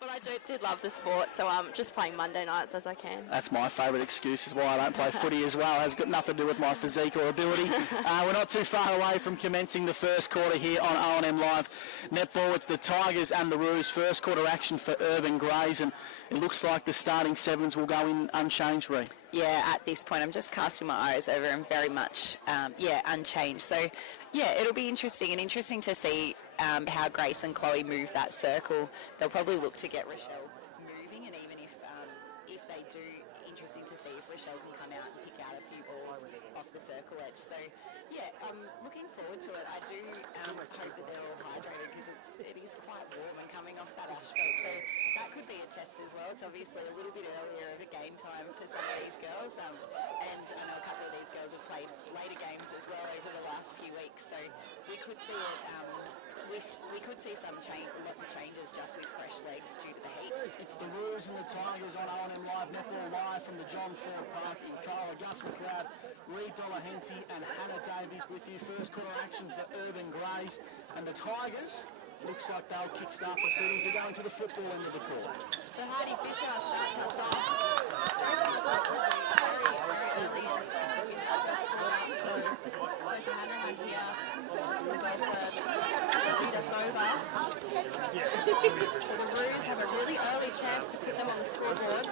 But I did love the sport, so I'm just playing Monday nights as I can. That's my favourite excuse is why I don't play footy as well. It has got nothing to do with my physique or ability. We're not too far away from commencing the first quarter here on O&M Live Netball. It's the Tigers and the Roos. First quarter action for Urban Greys, and it looks like the starting sevens will go in unchanged, Ree. Yeah, at this point, I'm just casting my eyes over and very much, unchanged. So, yeah, it'll be interesting to see how Grace and Chloe move that circle. They'll probably look to get Rochelle moving, and even if they do, interesting to see if Rochelle can come out and pick out a few balls off the circle edge. So, yeah, I'm looking forward to it. I do hope that they're all hydrated because it is quite warm and coming off that asphalt. So that could be a test as well. It's obviously a little bit earlier of a game time for some of these girls, and I know a couple of these girls have played later games as well over the last few weeks. So we could see it. We could see lots of changes just with fresh legs due to the heat. It's the Roos and the Tigers on O&M Live Netball, live from the John Ford Park in Corowa. Gus McLeod, Reid Dolahenty and Hannah Davies with you. First quarter action for Urban Greys, and the Tigers looks like they'll kickstart proceedings. They're going to the football end of the court. So Hardy Fisher starts us off. Very early in the first quarter. So Hannah here will go for lead us over. So the Roos have a really early chance to put them on the scoreboard.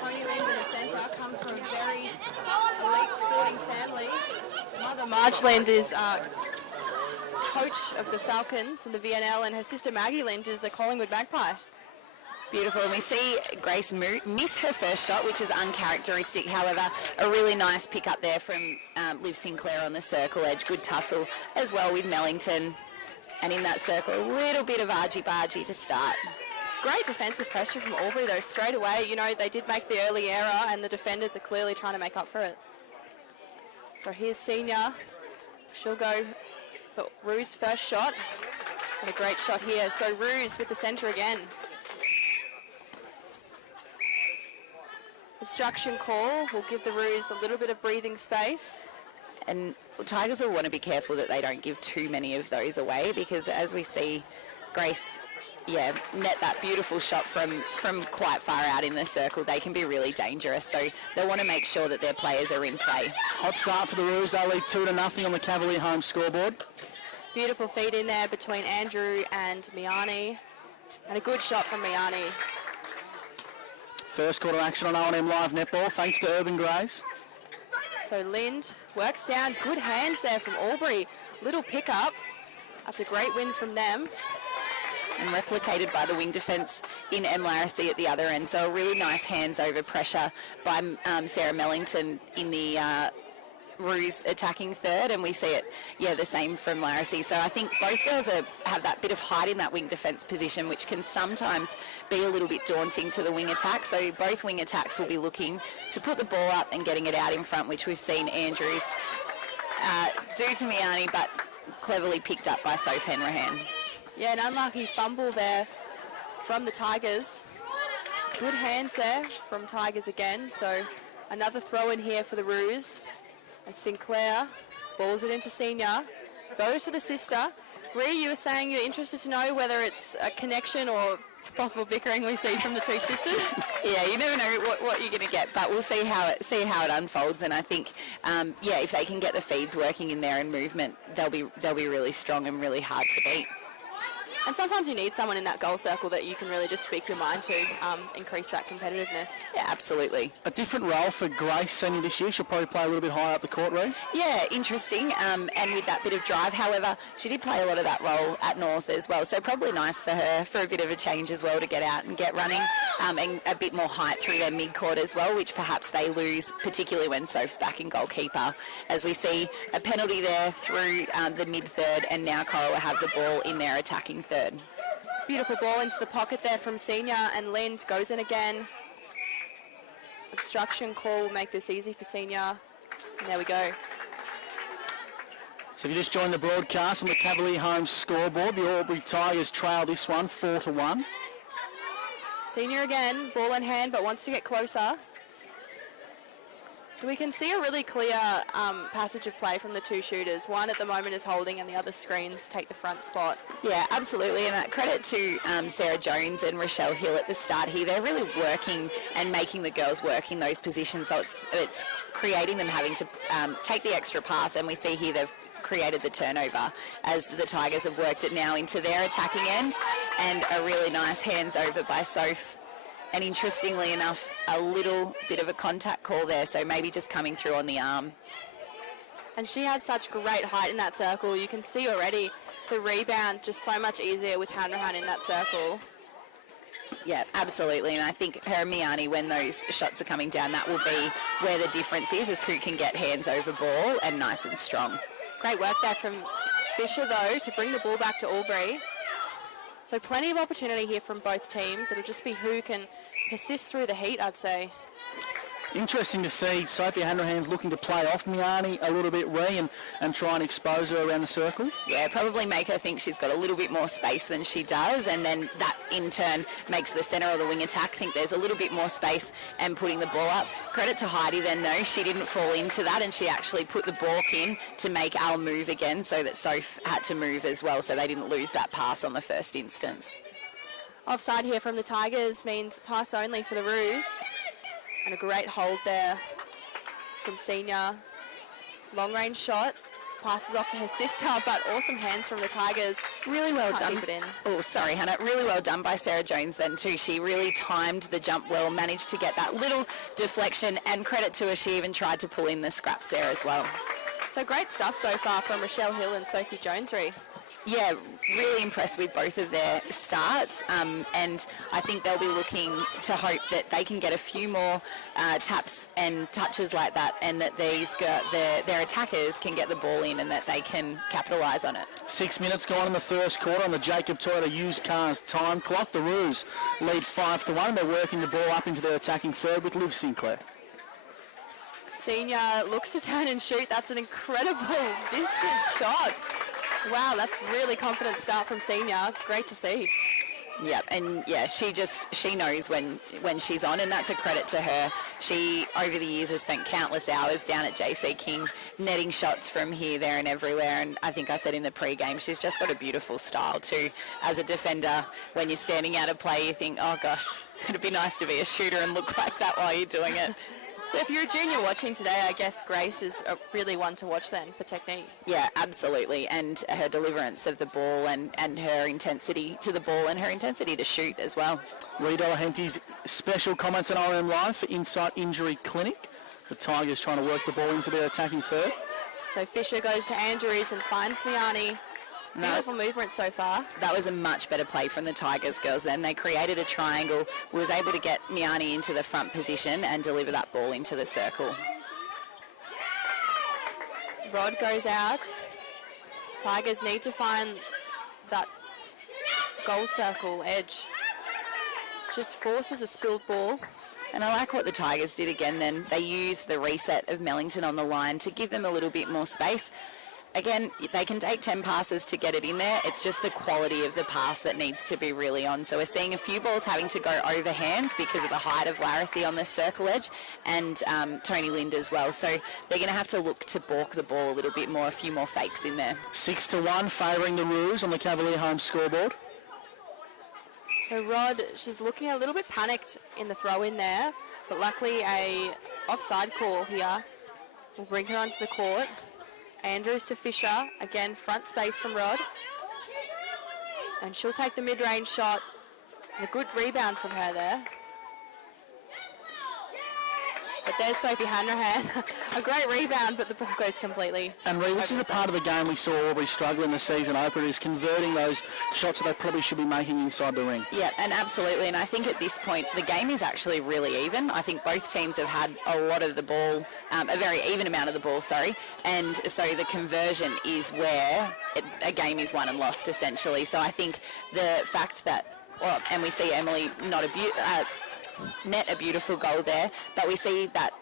Tony Lind in the centre, comes from a very elite sporting family. Mother Marge Lind is coach of the Falcons and the VNL, and her sister Maggie Lind is a Collingwood Magpie. Beautiful, and we see Grace miss her first shot, which is uncharacteristic. However, a really nice pick up there from Liv Sinclair on the circle edge. Good tussle as well with Mellington, and in that circle, a little bit of argy-bargy to start. Great defensive pressure from Albury though, straight away. You know, they did make the early error, and the defenders are clearly trying to make up for it. So here's Senior. She'll go for Roos' first shot, and a great shot here. So Roos with the centre again. Obstruction call will give the Roos a little bit of breathing space. And Tigers will want to be careful that they don't give too many of those away, because as we see Grace, net that beautiful shot from quite far out in the circle, they can be really dangerous. So they'll want to make sure that their players are in play. Hot start for the Roos. They lead 2-0 on the Cavalier home scoreboard. Beautiful feed in there between Andrew and Miani, and a good shot from Miani. First quarter action on O&M Live Netball, thanks to Urban Greys. So Lind works down, good hands there from Albury. Little pickup. That's a great win from them. And replicated by the wing defence in MLRC at the other end. So a really nice hands over pressure by Sarah Mellington in the Roos attacking third, and we see it, the same from Larissy. So I think both girls have that bit of height in that wing defence position, which can sometimes be a little bit daunting to the wing attack. So both wing attacks will be looking to put the ball up and getting it out in front, which we've seen Andrews do to Miani, but cleverly picked up by Soph Henrahan. Yeah, an unlucky fumble there from the Tigers. Good hands there from Tigers again. So another throw in here for the Roos. And Sinclair balls it into Senior. Goes to the sister. Ree, you were saying you're interested to know whether it's a connection or possible bickering we see from the two sisters. Yeah, you never know what you're going to get, but we'll see how it unfolds. And I think, if they can get the feeds working in there and movement, they'll be really strong and really hard to beat. And sometimes you need someone in that goal circle that you can really just speak your mind to, increase that competitiveness. Yeah, absolutely. A different role for Grace Senior this year. She'll probably play a little bit higher up the court, Ree. Yeah, interesting. And with that bit of drive, however, she did play a lot of that role at North as well. So probably nice for her for a bit of a change as well to get out and get running, and a bit more height through their mid-court as well, which perhaps they lose, particularly when Soph's back in goalkeeper. As we see a penalty there through the mid-third, and now Corowa have the ball in their attacking third. Beautiful ball into the pocket there from Senior, and Lind goes in again. Obstruction call will make this easy for Senior. And there we go. So if you just joined the broadcast on the Cavalier home scoreboard, the Albury Tigers trail this one 4-1. Senior again, ball in hand, but wants to get closer. So we can see a really clear passage of play from the two shooters. One at the moment is holding and the other screens take the front spot. Yeah, absolutely. And credit to Sarah Jones and Rochelle Hill at the start here. They're really working and making the girls work in those positions. So it's creating them having to take the extra pass. And we see here they've created the turnover as the Tigers have worked it now into their attacking end. And a really nice hands over by Soph. And interestingly enough, a little bit of a contact call there, so maybe just coming through on the arm. And she had such great height in that circle. You can see already the rebound just so much easier with Hanrahan in that circle. Yeah, absolutely. And I think her and Miani, when those shots are coming down, that will be where the difference is who can get hands over ball and nice and strong. Great work there from Fisher, though, to bring the ball back to Albury. So plenty of opportunity here from both teams. It'll just be who can persist through the heat, I'd say. Interesting to see Sophie Hanrahan's looking to play off Miani a little bit, and try and expose her around the circle. Yeah, probably make her think she's got a little bit more space than she does, and then that in turn makes the centre of the wing attack think there's a little bit more space and putting the ball up. Credit to Heidi then, though, she didn't fall into that and she actually put the ball in to make Al move again so that Soph had to move as well, so they didn't lose that pass on the first instance. Offside here from the Tigers means pass only for the Roos. And a great hold there from Senior. Long range shot. Passes off to her sister, but awesome hands from the Tigers. Really well done. Keep it in. Oh, sorry, Hannah. Really well done by Sarah Jones then too. She really timed the jump well, managed to get that little deflection, and credit to her, she even tried to pull in the scraps there as well. So great stuff so far from Rochelle Hill and Sophie Jonesry. Yeah, really impressed with both of their starts, and I think they'll be looking to hope that they can get a few more taps and touches like that, and that their attackers can get the ball in and that they can capitalise on it. 6 minutes gone in the first quarter on the Jacob Toyota used cars time clock. The Roos lead 5-1. They're working the ball up into their attacking third with Liv Sinclair. Senior looks to turn and shoot. That's an incredible distance shot. Wow, that's really confident start from Senior. Great to see. Yeah, and yeah, she knows when she's on, and that's a credit to her. She, over the years, has spent countless hours down at JC King netting shots from here, there and everywhere, and I think I said in the pre-game, she's just got a beautiful style too. As a defender, when you're standing out of play, you think, oh gosh, it'd be nice to be a shooter and look like that while you're doing it. So if you're a junior watching today, I guess Grace is really one to watch then for technique. Yeah, absolutely. And her deliverance of the ball and her intensity to the ball and her intensity to shoot as well. Rita Henty's special comments on RM Live for Insight Injury Clinic. The Tigers trying to work the ball into their attacking third. So Fisher goes to Andrews and finds Miani. Beautiful movement so far. That was a much better play from the Tigers girls then. They created a triangle, was able to get Miani into the front position and deliver that ball into the circle. Rod goes out. Tigers need to find that goal circle edge. Just forces a spilled ball. And I like what the Tigers did again then. They used the reset of Mellington on the line to give them a little bit more space. Again, they can take 10 passes to get it in there. It's just the quality of the pass that needs to be really on. So we're seeing a few balls having to go over hands because of the height of Larissy on the circle edge, and Tony Lind as well. So they're going to have to look to balk the ball a little bit more, a few more fakes in there. 6-1 favouring the Roos on the Cavalier home scoreboard. So Rod, she's looking a little bit panicked in the throw in there, but luckily a offside call here will bring her onto the court. Andrews to Fisher, again front space from Rod. And she'll take the mid-range shot. A good rebound from her there. But there's Sophie Hanrahan. A great rebound, but the ball goes completely. And Ree, this is a part of the game we saw Albury struggle in the season opener, is converting those shots that they probably should be making inside the ring. Yeah, and absolutely. And I think at this point, the game is actually really even. I think both teams have had a lot of the ball, a very even amount of the ball, and so the conversion is where a game is won and lost, essentially. So I think the fact that, and we see Emily net a beautiful goal there, but we see that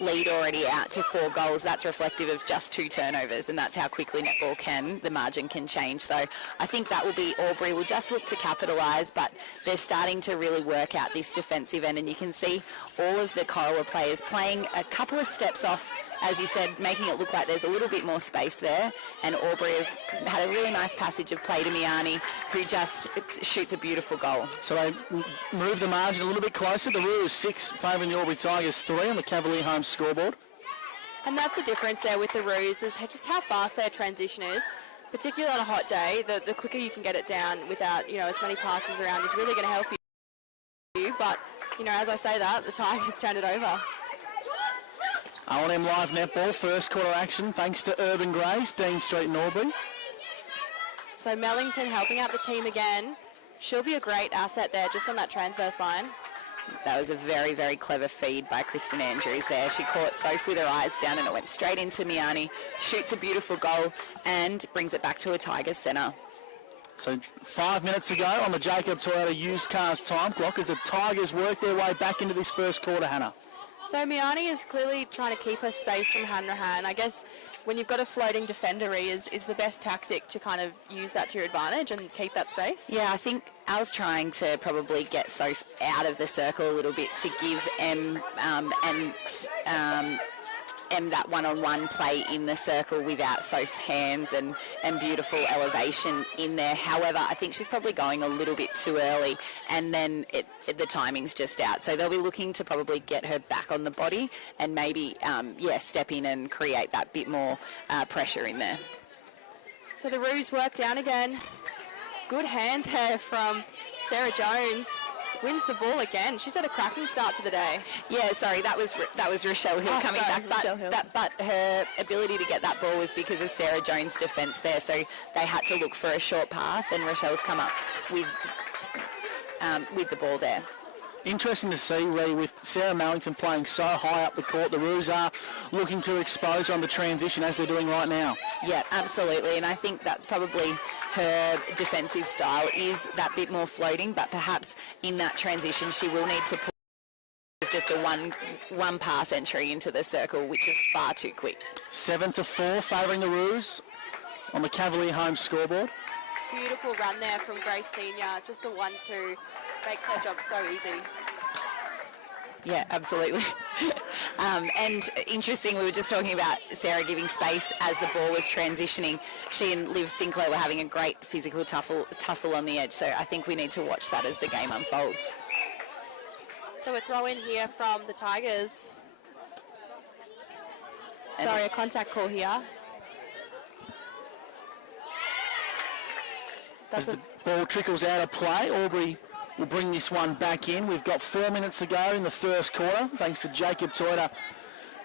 lead already out to 4 goals. That's reflective of just 2 turnovers, and that's how quickly netball the margin can change. So I think that will be Albury will just look to capitalise, but they're starting to really work out this defensive end, and you can see all of the Corowa players playing a couple of steps off, as you said, making it look like there's a little bit more space there, and Albury have had a really nice passage of play to Miani, who just shoots a beautiful goal. So they move the margin a little bit closer. The Roos 6 favouring the Albury Tigers 3 on the Cavalier home scoreboard. And that's the difference there with the Roos, is just how fast their transition is. Particularly on a hot day, the quicker you can get it down without, as many passes around is really going to help you. But, as I say that, the Tigers turned it over. O&M Live Netball, first quarter action, thanks to Urban Greys, Dean Street and Albury. So Mellington helping out the team again. She'll be a great asset there, just on that transverse line. That was a very, very clever feed by Kristen Andrews there. She caught Soph with her eyes down and it went straight into Miani, shoots a beautiful goal and brings it back to a Tigers centre. So 5 minutes to go on the Jacob Toyota used cars time clock as the Tigers work their way back into this first quarter, Hannah. So Miani is clearly trying to keep her space from Hanrahan. I guess when you've got a floating defender is the best tactic to kind of use that to your advantage and keep that space. Yeah, I think I was trying to probably get Soph out of the circle a little bit to give M that one-on-one play in the circle without Soph's hands and beautiful elevation in there. However, I think she's probably going a little bit too early, and then the timing's just out. So they'll be looking to probably get her back on the body and maybe, step in and create that bit more pressure in there. So the Roos work down again. Good hand there from Sarah Jones. Wins the ball again. She's had a cracking start to the day. Yeah, sorry, that was Rochelle Hill coming back. But her ability to get that ball was because of Sarah Jones' defence there. So they had to look for a short pass, and Rochelle's come up with the ball there. Interesting to see, Lee, with Sarah Mellington playing so high up the court, the Roos are looking to expose her on the transition as they're doing right now. Yeah, absolutely, and I think that's probably her defensive style, is that bit more floating, but perhaps in that transition she will need to put just a one pass entry into the circle, which is far too quick. 7-4 favouring the Roos on the Cavalier home scoreboard. Beautiful run there from Grace Senior. Just the 1-2 makes her job so easy. Yeah, absolutely. And interesting, we were just talking about Sarah giving space as the ball was transitioning. She and Liv Sinclair were having a great physical tussle on the edge, so I think we need to watch that as the game unfolds. So a throw in here from the Tigers. Sorry, a contact call here. As the ball trickles out of play, Albury will bring this one back in. We've got 4 minutes to go in the first quarter, thanks to Jacob Toyota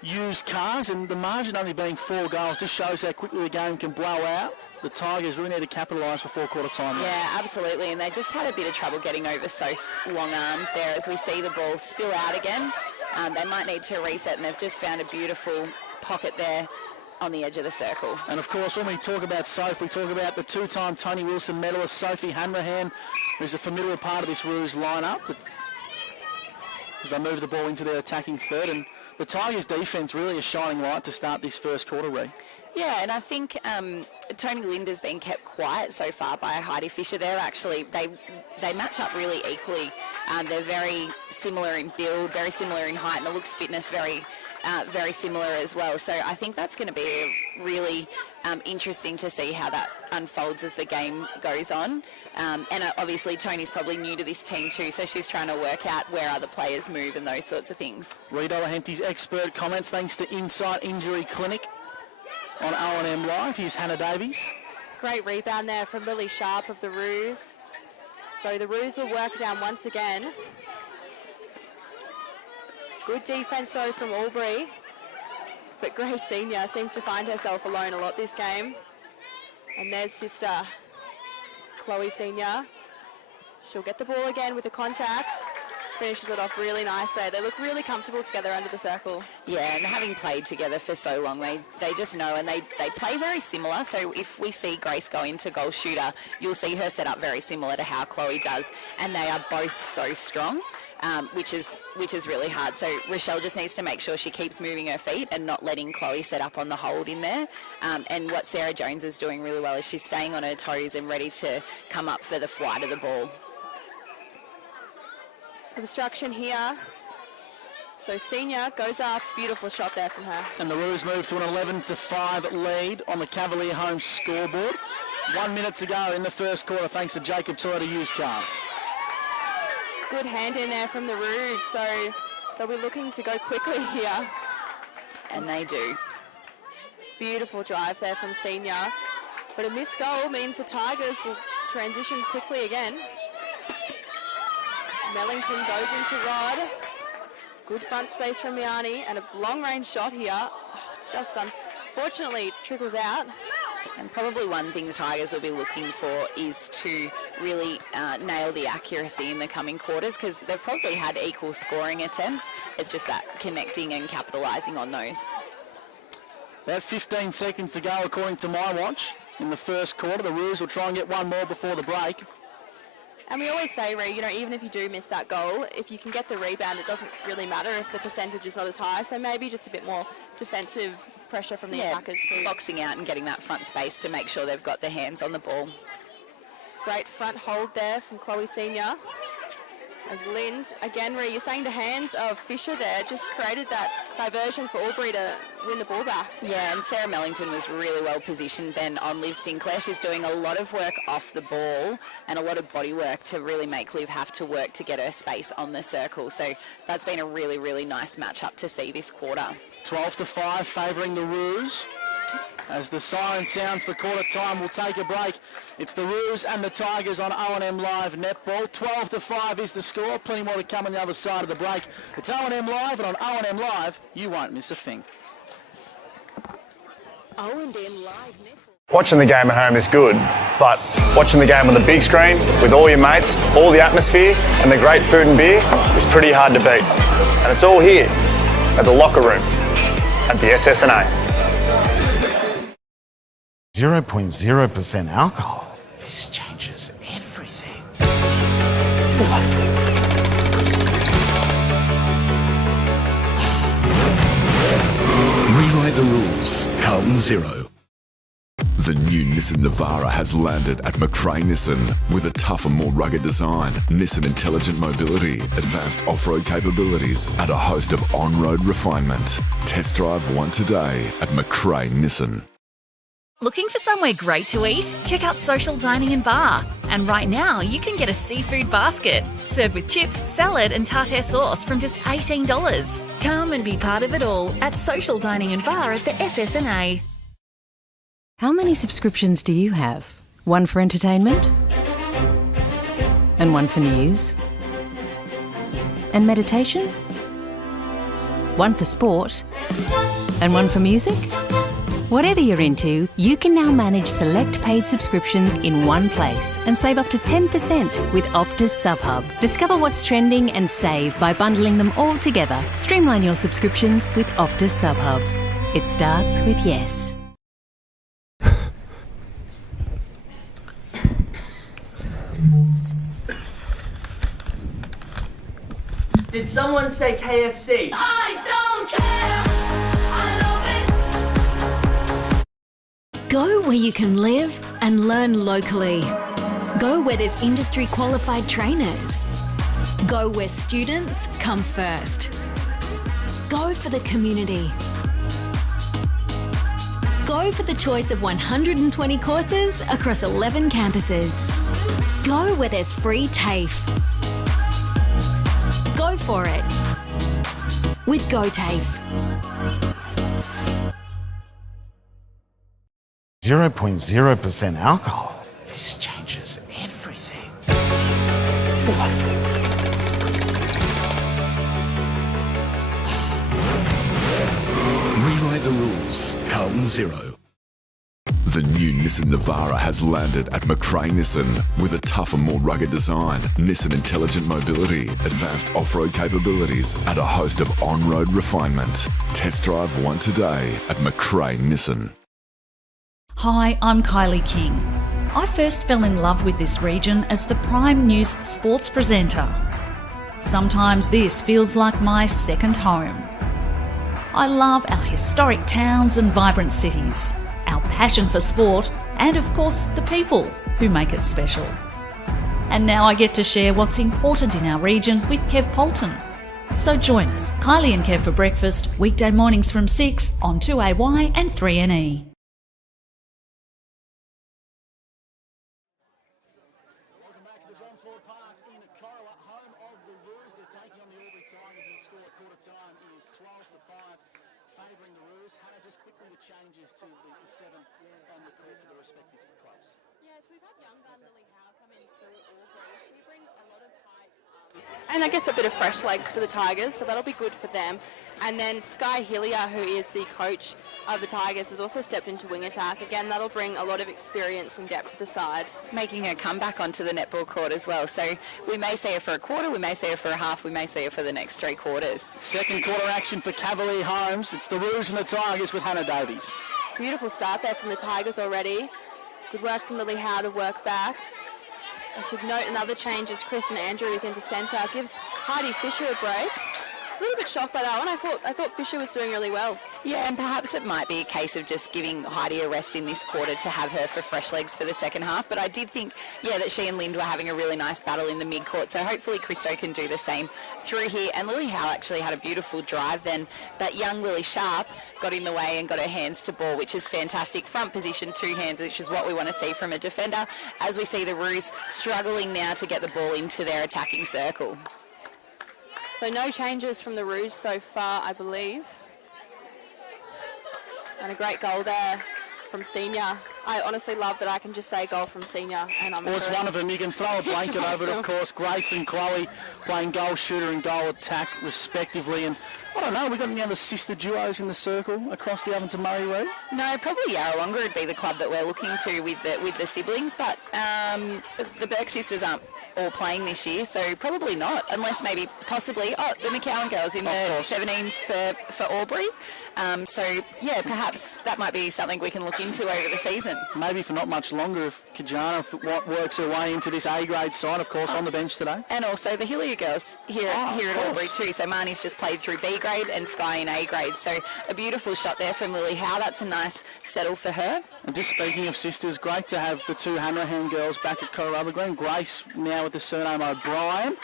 used cars, and the margin only being 4 goals just shows how quickly the game can blow out. The Tigers really need to capitalise before quarter time. Yeah, absolutely, and they just had a bit of trouble getting over Soph's long arms there as we see the ball spill out again. They might need to reset, and they've just found a beautiful pocket there on the edge of the circle. And of course, when we talk about Soph, we talk about the 2-time Tony Wilson medalist Sophie Hanrahan, who's a familiar part of this Roos lineup. As they move the ball into their attacking third, and the Tigers' defence really a shining light to start this first quarter, Ree. Yeah, and I think Tony Linda's been kept quiet so far by Heidi Fisher. They're actually, they match up really equally. They're very similar in build, very similar in height, and it looks fitness very similar as well. So I think that's going to be really interesting to see how that unfolds as the game goes on. And obviously Tony's probably new to this team too, so she's trying to work out where other players move and those sorts of things. Reed Olahenty's expert comments thanks to Insight Injury Clinic on O&M Live. Here's Hannah Davies. Great rebound there from Lily Sharp of the Roos. So the Roos will work down once again. Good defence though from Albury, but Grace Senior seems to find herself alone a lot this game. And there's sister Chloe Senior. She'll get the ball again with a contact. Finishes it off really nicely. They look really comfortable together under the circle. Yeah, and having played together for so long, they just know, and they play very similar. So if we see Grace go into goal shooter, you'll see her set up very similar to how Chloe does, and they are both so strong. which is really hard. So Rochelle just needs to make sure she keeps moving her feet and not letting Chloe set up on the hold in there. And what Sarah Jones is doing really well is she's staying on her toes and ready to come up for the flight of the ball. Obstruction here. So Senior goes up. Beautiful shot there from her. And the Roos move to an 11-5 lead on the Cavalier home scoreboard. 1 minute to go in the first quarter thanks to Jacob Toyota Used Cars. Good hand in there from the Roos, so they'll be looking to go quickly here. And they do. Beautiful drive there from Senior. But a missed goal means the Tigers will transition quickly again. Mellington goes into Rod. Good front space from Miani and a long-range shot here. Just unfortunately trickles out. And probably one thing the Tigers will be looking for is to really nail the accuracy in the coming quarters, because they've probably had equal scoring attempts. It's just that connecting and capitalising on those. About 15 seconds to go according to my watch in the first quarter. The Roos will try and get one more before the break. And we always say, Ree, even if you do miss that goal, if you can get the rebound, it doesn't really matter if the percentage is not as high. So maybe just a bit more defensive pressure from the attackers too. Boxing out and getting that front space to make sure they've got their hands on the ball. Great front hold there from Chloe Senior. As Lind, again, Ree, you're saying the hands of Fisher there just created that diversion for Albury to win the ball back. Yeah, and Sarah Mellington was really well positioned then on Liv Sinclair. She's doing a lot of work off the ball and a lot of body work to really make Liv have to work to get her space on the circle. So that's been a really, really nice match-up to see this quarter. 12-5 favouring the Roos. As the siren sounds for quarter time, we'll take a break. It's the Roos and the Tigers on O&M Live Netball. 12-5 is the score. Plenty more to come on the other side of the break. It's O&M Live, and on O&M Live, you won't miss a thing. O&M Live Netball. Watching the game at home is good, but watching the game on the big screen with all your mates, all the atmosphere and the great food and beer is pretty hard to beat. And it's all here at the locker room at the SSNA. 0.0% alcohol. This changes everything. Rewrite the rules. Carlton Zero. The new Nissan Navara has landed at McRae Nissan with a tougher, more rugged design, Nissan Intelligent Mobility, advanced off-road capabilities, and a host of on-road refinement. Test drive one today at McRae Nissan. Looking for somewhere great to eat? Check out Social Dining and Bar. And right now, you can get a seafood basket, served with chips, salad and tartare sauce from just $18. Come and be part of it all at Social Dining and Bar at the SSNA. How many subscriptions do you have? One for entertainment? And one for news? And meditation? One for sport? And one for music? Whatever you're into, you can now manage select paid subscriptions in one place and save up to 10% with Optus SubHub. Discover what's trending and save by bundling them all together. Streamline your subscriptions with Optus SubHub. It starts with yes. Did someone say KFC? I don't care. Go where you can live and learn locally. Go where there's industry qualified trainers. Go where students come first. Go for the community. Go for the choice of 120 courses across 11 campuses. Go where there's free TAFE. Go for it with GoTAFE. 0.0% alcohol. This changes everything. Rewrite the rules. Carlton Zero. The new Nissan Navara has landed at McRae Nissan with a tougher, more rugged design, Nissan Intelligent Mobility, advanced off-road capabilities, and a host of on-road refinement. Test drive one today at McRae Nissan. Hi, I'm Kylie King. I first fell in love with this region as the Prime News sports presenter. Sometimes this feels like my second home. I love our historic towns and vibrant cities, our passion for sport, and of course the people who make it special. And now I get to share what's important in our region with Kev Polton. So join us, Kylie and Kev, for breakfast, weekday mornings from 6 on 2AY and 3NE. Welcome back to the John Ford Park in Corowa, home of the Roos. They're taking on the Albury Tigers and score at quarter time. It is 12-5, favouring the Roos. Hannah, just quickly the changes to the 7 on the court for the respective clubs. Yes, we've had young gun Lily Howe come in for Albury. She brings a lot of height and I guess a bit of fresh legs for the Tigers, so that'll be good for them. And then Sky Hillier, who is the coach of the Tigers, has also stepped into wing attack. Again, that'll bring a lot of experience and depth to the side. Making her comeback onto the netball court as well. So we may see her for a quarter, we may see her for a half, we may see her for the next 3 quarters. Second quarter action for Cavalier Homes. It's the Roos and the Tigers with Hannah Davies. Beautiful start there from the Tigers already. Good work from Lily Howe to work back. I should note another change as Kristen Andrews into centre. Gives Heidi Fisher a break. A little bit shocked by that one. I thought Fisher was doing really well. Yeah, and perhaps it might be a case of just giving Heidi a rest in this quarter to have her for fresh legs for the second half. But I did think, that she and Lind were having a really nice battle in the mid-court. So hopefully Christo can do the same through here. And Lily Howe actually had a beautiful drive then. That young Lily Sharp got in the way and got her hands to ball, which is fantastic. Front position, 2 hands, which is what we want to see from a defender. As we see the Roos struggling now to get the ball into their attacking circle. So no changes from the Roos so far, I believe. And a great goal there from Senior. I honestly love that I can just say goal from Senior, and I'm it's one of them. You can throw a blanket over it, of course. Grace and Chloe playing goal shooter and goal attack respectively. And I don't know, we got any other sister duos in the circle across the Ovens and Murray Road? No, probably Yarrawonga would be the club that we're looking to with the siblings, but the Burke sisters aren't all playing this year, so probably not, unless maybe possibly the McCowan girls in the 17s for Albury. So yeah, perhaps that might be something we can look into over the season. Maybe for not much longer if Kajana works her way into this A-grade side, of course, on the bench today. And also the Hillier girls here at Albury too. So Marnie's just played through B grade and Sky in A grade. So a beautiful shot there from Lily Howe. That's a nice settle for her. And just speaking of sisters, great to have the 2 Hanrahan girls back at Corowa-Rutherglen. Grace now with the surname O'Brien.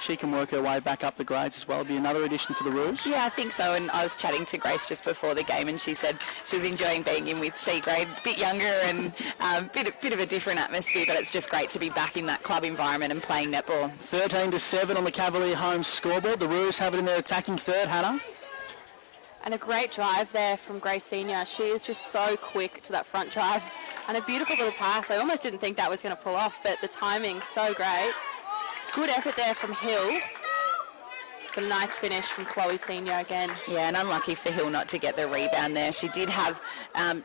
She can work her way back up the grades as well. It'll be another addition for the Roos. Yeah, I think so. And I was chatting to Grace just before the game, and she said she was enjoying being in with C grade, a bit younger and bit of a different atmosphere. But it's just great to be back in that club environment and playing netball. 13-7 on the Cavalier Homes scoreboard. The Roos have it in their attacking third. Hannah. And a great drive there from Grace Senior. She is just so quick to that front drive. And a beautiful little pass. I almost didn't think that was going to pull off, but the timing so great. Good effort there from Hill. But a nice finish from Chloe Senior again. Yeah, and unlucky for Hill not to get the rebound there. She did have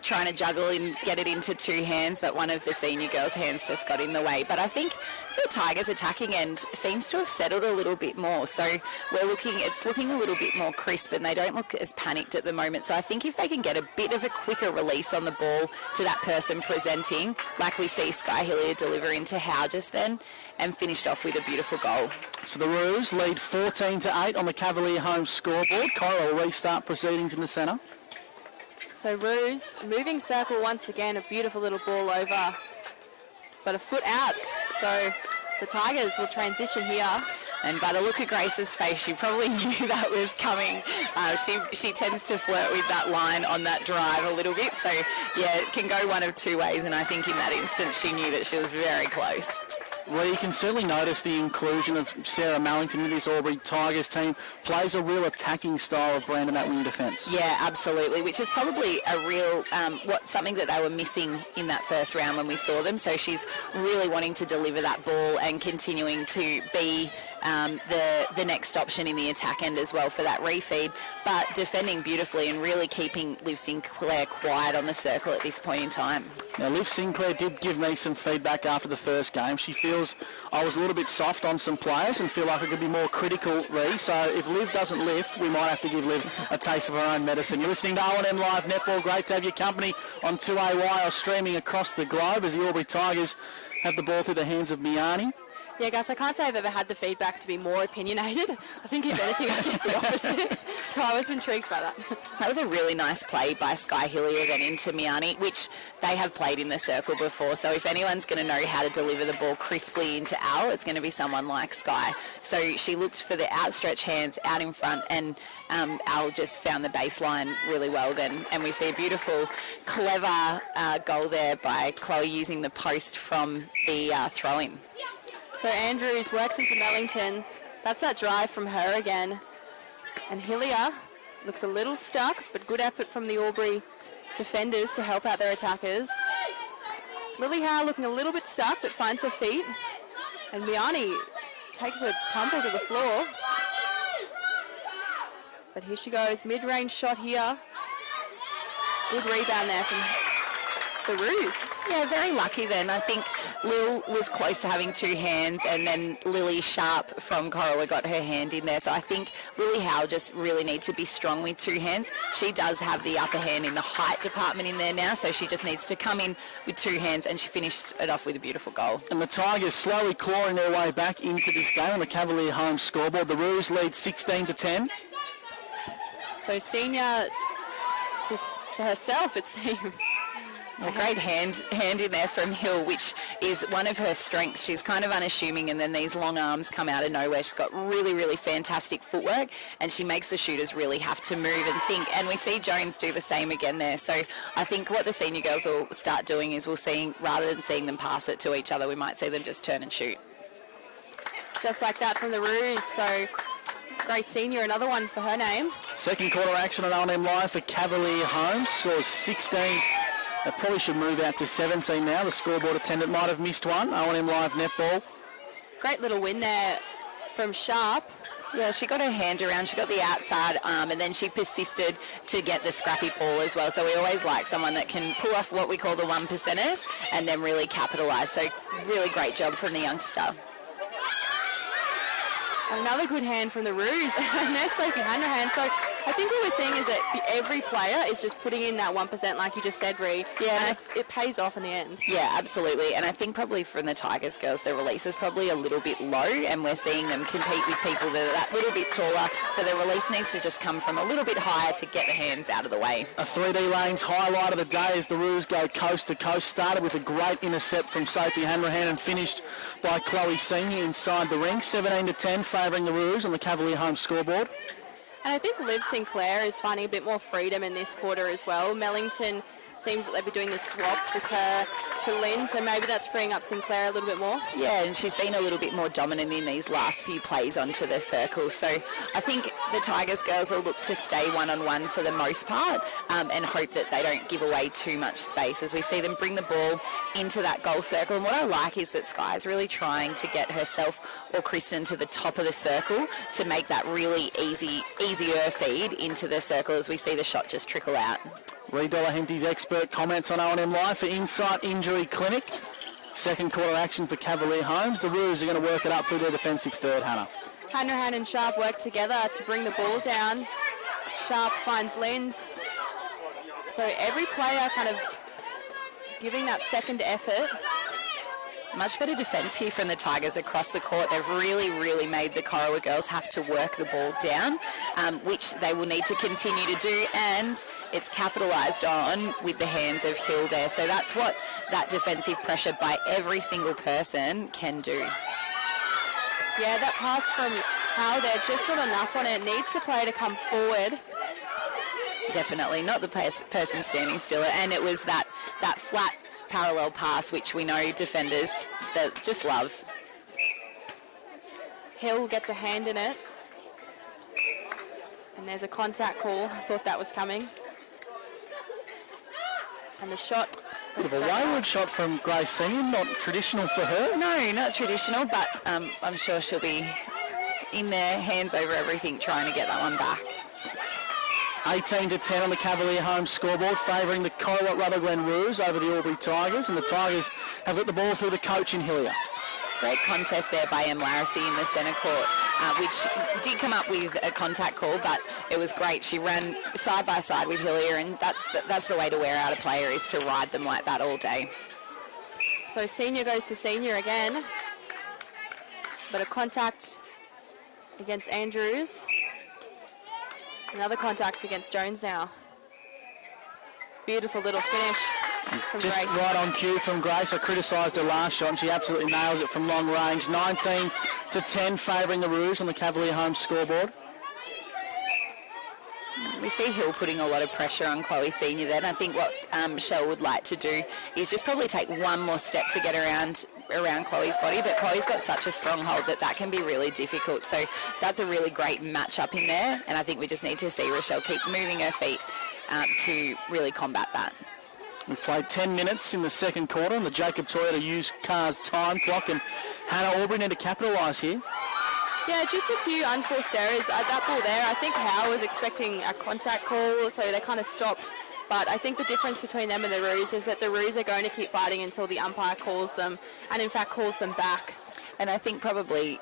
trying to juggle and get it into 2 hands, but one of the senior girls' hands just got in the way. But I think the Tigers' attacking end seems to have settled a little bit more. So it's looking a little bit more crisp, and they don't look as panicked at the moment. So I think if they can get a bit of a quicker release on the ball to that person presenting, like we see Sky Hillier deliver into Howe just then, and finished off with a beautiful goal. So the Roos lead 14-8 on the Cavalier Homes scoreboard. Cora will restart proceedings in the centre. So Roos, moving circle once again, a beautiful little ball over, but a foot out. So the Tigers will transition here. And by the look of Grace's face, she probably knew that was coming. She tends to flirt with that line on that drive a little bit. So, yeah, it can go one of 2 ways. And I think in that instance, she knew that she was very close. Well, you can certainly notice the inclusion of Sarah Mallington in this Albury Tigers team plays a real attacking style of brand in that wing defence. Yeah, absolutely, which is probably a real something that they were missing in that first round when we saw them. So she's really wanting to deliver that ball and continuing to be the next option in the attack end as well for that refeed, but defending beautifully and really keeping Liv Sinclair quiet on the circle at this point in time. Now, Liv Sinclair did give me some feedback after the first game. She feels I was a little bit soft on some players and feel like I could be more critical, Ree. So if Liv doesn't lift, we might have to give Liv a taste of her own medicine. You're listening to O&M Live Netball. Great to have your company on 2AY or streaming across the globe as the Albury Tigers have the ball through the hands of Miani. Yeah, Gus, I can't say I've ever had the feedback to be more opinionated. I think if anything, I get the opposite. So I was intrigued by that. That was a really nice play by Sky Hillier then into Miani, which they have played in the circle before. So if anyone's going to know how to deliver the ball crisply into Al, it's going to be someone like Sky. So she looked for the outstretched hands out in front, and Al just found the baseline really well then. And we see a beautiful, clever goal there by Chloe using the post from the throw-in. So Andrews works into Mellington. That's that drive from her again. And Hillier looks a little stuck, but good effort from the Albury defenders to help out their attackers. Lily Howe looking a little bit stuck, but finds her feet. And Miani takes a tumble to the floor. But here she goes, mid-range shot here. Good rebound there from the Roos. Yeah, very lucky then. I think Lil was close to having two hands, and then Lily Sharp from Corowa got her hand in there. So I think Lily Howe just really needs to be strong with two hands. She does have the upper hand in the height department in there now, so she just needs to come in with two hands, and she finished it off with a beautiful goal. And the Tigers slowly clawing their way back into this game on the Cavalier home scoreboard. The Roos lead 16-10. So Senior to herself, it seems. A great hand in there from Hill, which is one of her strengths. She's kind of unassuming, and then these long arms come out of nowhere. She's got really, really fantastic footwork, and she makes the shooters really have to move and think. And we see Jones do the same again there. So I think what the senior girls will start doing is rather than seeing them pass it to each other, we might see them just turn and shoot. Just like that from the Roos. So Grace Senior, another one for her name. Second quarter action on O&M Live for Cavalier home. Scores 16. They probably should move out to 17 now. The scoreboard attendant might have missed one. O&M Live netball. Great little win there from Sharp. Yeah, she got her hand around, she got the outside arm, and then she persisted to get the scrappy ball as well. So we always like someone that can pull off what we call the one percenters and then really capitalise. So really great job from the youngster. Another good hand from the Roos, and there's Sophie Hanrahan. So I think what we're seeing is that every player is just putting in that 1%, like you just said, Ree. Yeah, and it pays off in the end. Yeah, absolutely. And I think probably from the Tigers girls, their release is probably a little bit low, and we're seeing them compete with people that are that little bit taller. So their release needs to just come from a little bit higher to get the hands out of the way. A 3D lanes highlight of the day as the Roos go coast to coast. Started with a great intercept from Sophie Hanrahan and finished by Chloe Senior inside the ring. 17-10, favouring the Roos on the Cavalier home scoreboard. And I think Liv Sinclair is finding a bit more freedom in this quarter as well. Mellington seems that they've been doing the swap with her to Lynn, so maybe that's freeing up Sinclair a little bit more. Yeah, and she's been a little bit more dominant in these last few plays onto the circle. So I think the Tigers girls will look to stay one-on-one for the most part and hope that they don't give away too much space as we see them bring the ball into that goal circle. And what I like is that Sky's really trying to get herself or Kristen to the top of the circle to make that really easier feed into the circle as we see the shot just trickle out. Reed Dollar-Henty's expert comments on O&M Live for Insight Injury Clinic. Second quarter action for Cavalier Homes. The Roos are going to work it up through their defensive third, Hannah. Hanrahan and Sharp work together to bring the ball down. Sharp finds Lind. So every player kind of giving that second effort. Much better defence here from the Tigers across the court. They've really made the Corowa girls have to work the ball down, which they will need to continue to do, and it's capitalised on with the hands of Hill there. So that's what that defensive pressure by every single person can do. Yeah, that pass from Howe there, just not enough on it. Needs the player to come forward. Definitely, not the person standing still, and it was that flat parallel pass, which we know defenders that just love. Hill gets a hand in it. And there's a contact call. I thought that was coming. And the shot. Bit of a wayward shot from Grace Senior, not traditional for her. No, not traditional, but I'm sure she'll be in there, hands over everything, trying to get that one back. 18-10 on the Cavalier home scoreboard, favouring the Corowa-Rutherglen Roos over the Albury Tigers, and the Tigers have got the ball through the coach in Hillier. Great contest there by Em Larissy in the centre court, which did come up with a contact call, but it was great. She ran side by side with Hillier, and that's the way to wear out a player, is to ride them like that all day. So Senior goes to Senior again. But a contact against Andrews. Another contact against Jones now. Beautiful little finish from Just Grace. right on cue from Grace. I criticised her last shot and she absolutely nails it from long range. 19-10 favouring the Rouge on the Cavalier home scoreboard. We see Hill putting a lot of pressure on Chloe Senior then. I think what Shell would like to do is just probably take one more step to get around Chloe's body, but Chloe's got such a strong hold that can be really difficult. So that's a really great match-up in there, and I think we just need to see Rochelle keep moving her feet to really combat that. We've played 10 minutes in the second quarter and the Jacob Toyota used car's time clock, and Hannah Aubrey need to capitalise here. Yeah, just a few unforced errors. That ball there, I think Howe was expecting a contact call, so they kind of stopped. But I think the difference between them and the Roos is that the Roos are going to keep fighting until the umpire calls them, and in fact calls them back. And I think probably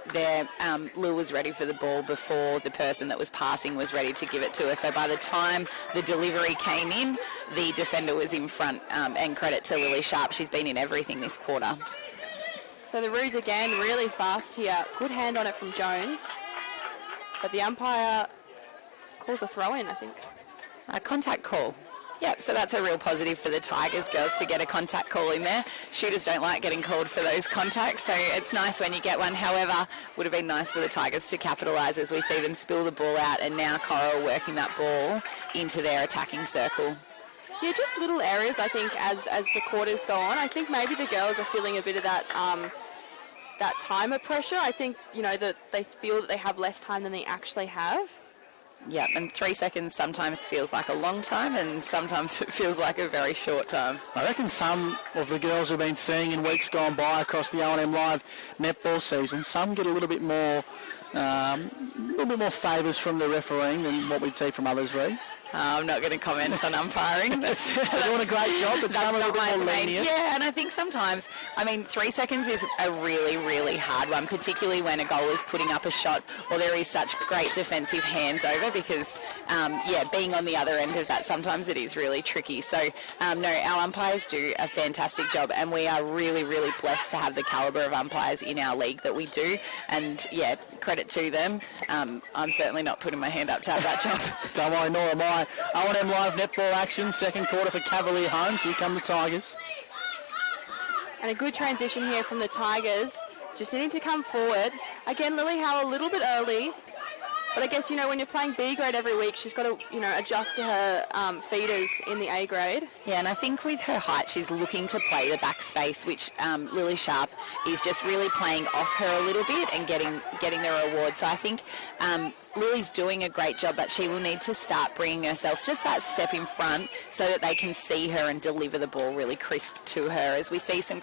Lou was ready for the ball before the person that was passing was ready to give it to her. So by the time the delivery came in, the defender was in front, and credit to Lily Sharp. She's been in everything this quarter. So the Roos again, really fast here. Good hand on it from Jones. But the umpire calls a throw-in, I think. A contact call. Yep, so that's a real positive for the Tigers girls to get a contact call in there. Shooters don't like getting called for those contacts, so it's nice when you get one. However, would have been nice for the Tigers to capitalise as we see them spill the ball out, and now Corowa working that ball into their attacking circle. Yeah, just little areas, I think, as the quarters go on. I think maybe the girls are feeling a bit of that that timer pressure. I think, that they feel that they have less time than they actually have. Yeah, and 3 seconds sometimes feels like a long time, and sometimes it feels like a very short time. I reckon some of the girls we've been seeing in weeks gone by across the O&M Live netball season, some get a little bit more favours from the refereeing than what we'd see from others, Reed. I'm not going to comment on umpiring. They're doing a great job, but some are a little bit more lenient. Yeah, and I think sometimes, 3 seconds is a really, really hard one, particularly when a goal is putting up a shot or there is such great defensive hands over, because, being on the other end of that, sometimes it is really tricky. So, no, our umpires do a fantastic job, and we are really, really blessed to have the calibre of umpires in our league that we do. And, credit to them. I'm certainly not putting my hand up to have that job. Don't worry, nor am I. O&M Live netball action, second quarter for Cavalier Homes. Here come the Tigers. And a good transition here from the Tigers. Just needing to come forward. Again, Lily Howe a little bit early. But I guess, when you're playing B grade every week, she's got to, adjust to her feeders in the A grade. Yeah, and I think with her height, she's looking to play the back space, which Lily Sharp is just really playing off her a little bit and getting the reward. So I think Lily's doing a great job, but she will need to start bringing herself just that step in front so that they can see her and deliver the ball really crisp to her, as we see some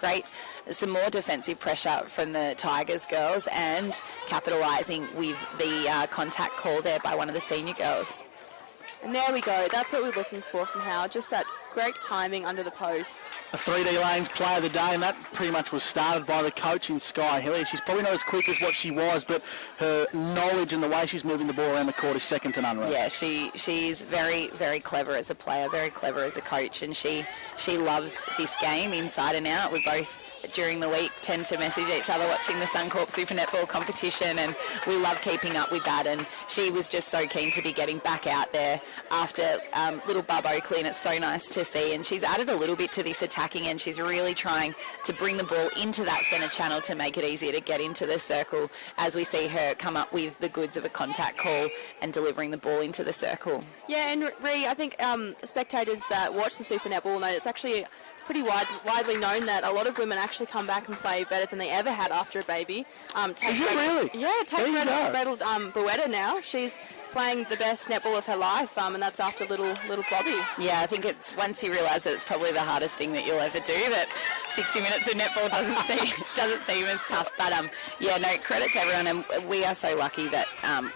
more defensive pressure from the Tigers girls and capitalising with the contact call there by one of the senior girls. And there we go. That's what we're looking for from Howe. Just that great timing under the post. A 3D Lanes player of the day, and that pretty much was started by the coach in Sky Hilly. She's probably not as quick as what she was, but her knowledge and the way she's moving the ball around the court is second to none. Right? Yeah, she's very, very clever as a player, very clever as a coach, and she loves this game inside and out. We both, during the week, tend to message each other watching the Suncorp Super Netball competition, and we love keeping up with that. And she was just so keen to be getting back out there after little Bub Oakley, and it's so nice to see. And she's added a little bit to this attacking, and she's really trying to bring the ball into that centre channel to make it easier to get into the circle, as we see her come up with the goods of a contact call and delivering the ball into the circle. Yeah, and Ree, I think spectators that watch the Super Netball know it's actually pretty widely known that a lot of women actually come back and play better than they ever had after a baby. Is it really? Yeah, take Gretel Boetta now. She's playing the best netball of her life, and that's after little Bobby. Yeah, I think it's once you realise that it's probably the hardest thing that you'll ever do, that 60 minutes of netball doesn't seem as tough. But credit to everyone, and we are so lucky that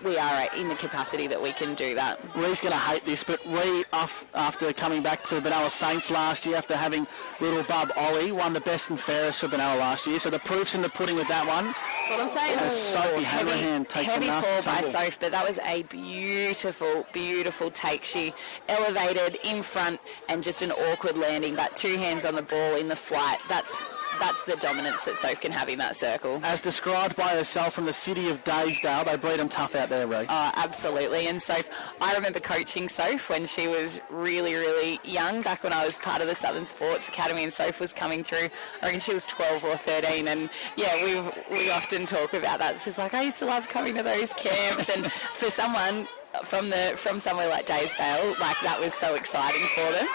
we are in the capacity that we can do that. Ree's going to hate this, but Ree, after coming back to the Benalla Saints last year, after having little Bub Ollie, won the best and fairest for Benalla last year, so the proof's in the pudding with that one. That's what I'm saying. Sophie Hanrahan takes a nasty fall by tumble. Soph, but that was a beautiful, beautiful take. She elevated in front and just an awkward landing, but two hands on the ball in the flight. That's that's the dominance that Soph can have in that circle. As described by herself from the city of Daysdale, they breed them tough out there, Ree. Oh, absolutely. And Soph, I remember coaching Soph when she was really, really young, back when I was part of the Southern Sports Academy and Soph was coming through. I reckon she was 12 or 13. And yeah, we often talk about that. She's like, I used to love coming to those camps. And for someone from somewhere like Daysdale, like that was so exciting for them.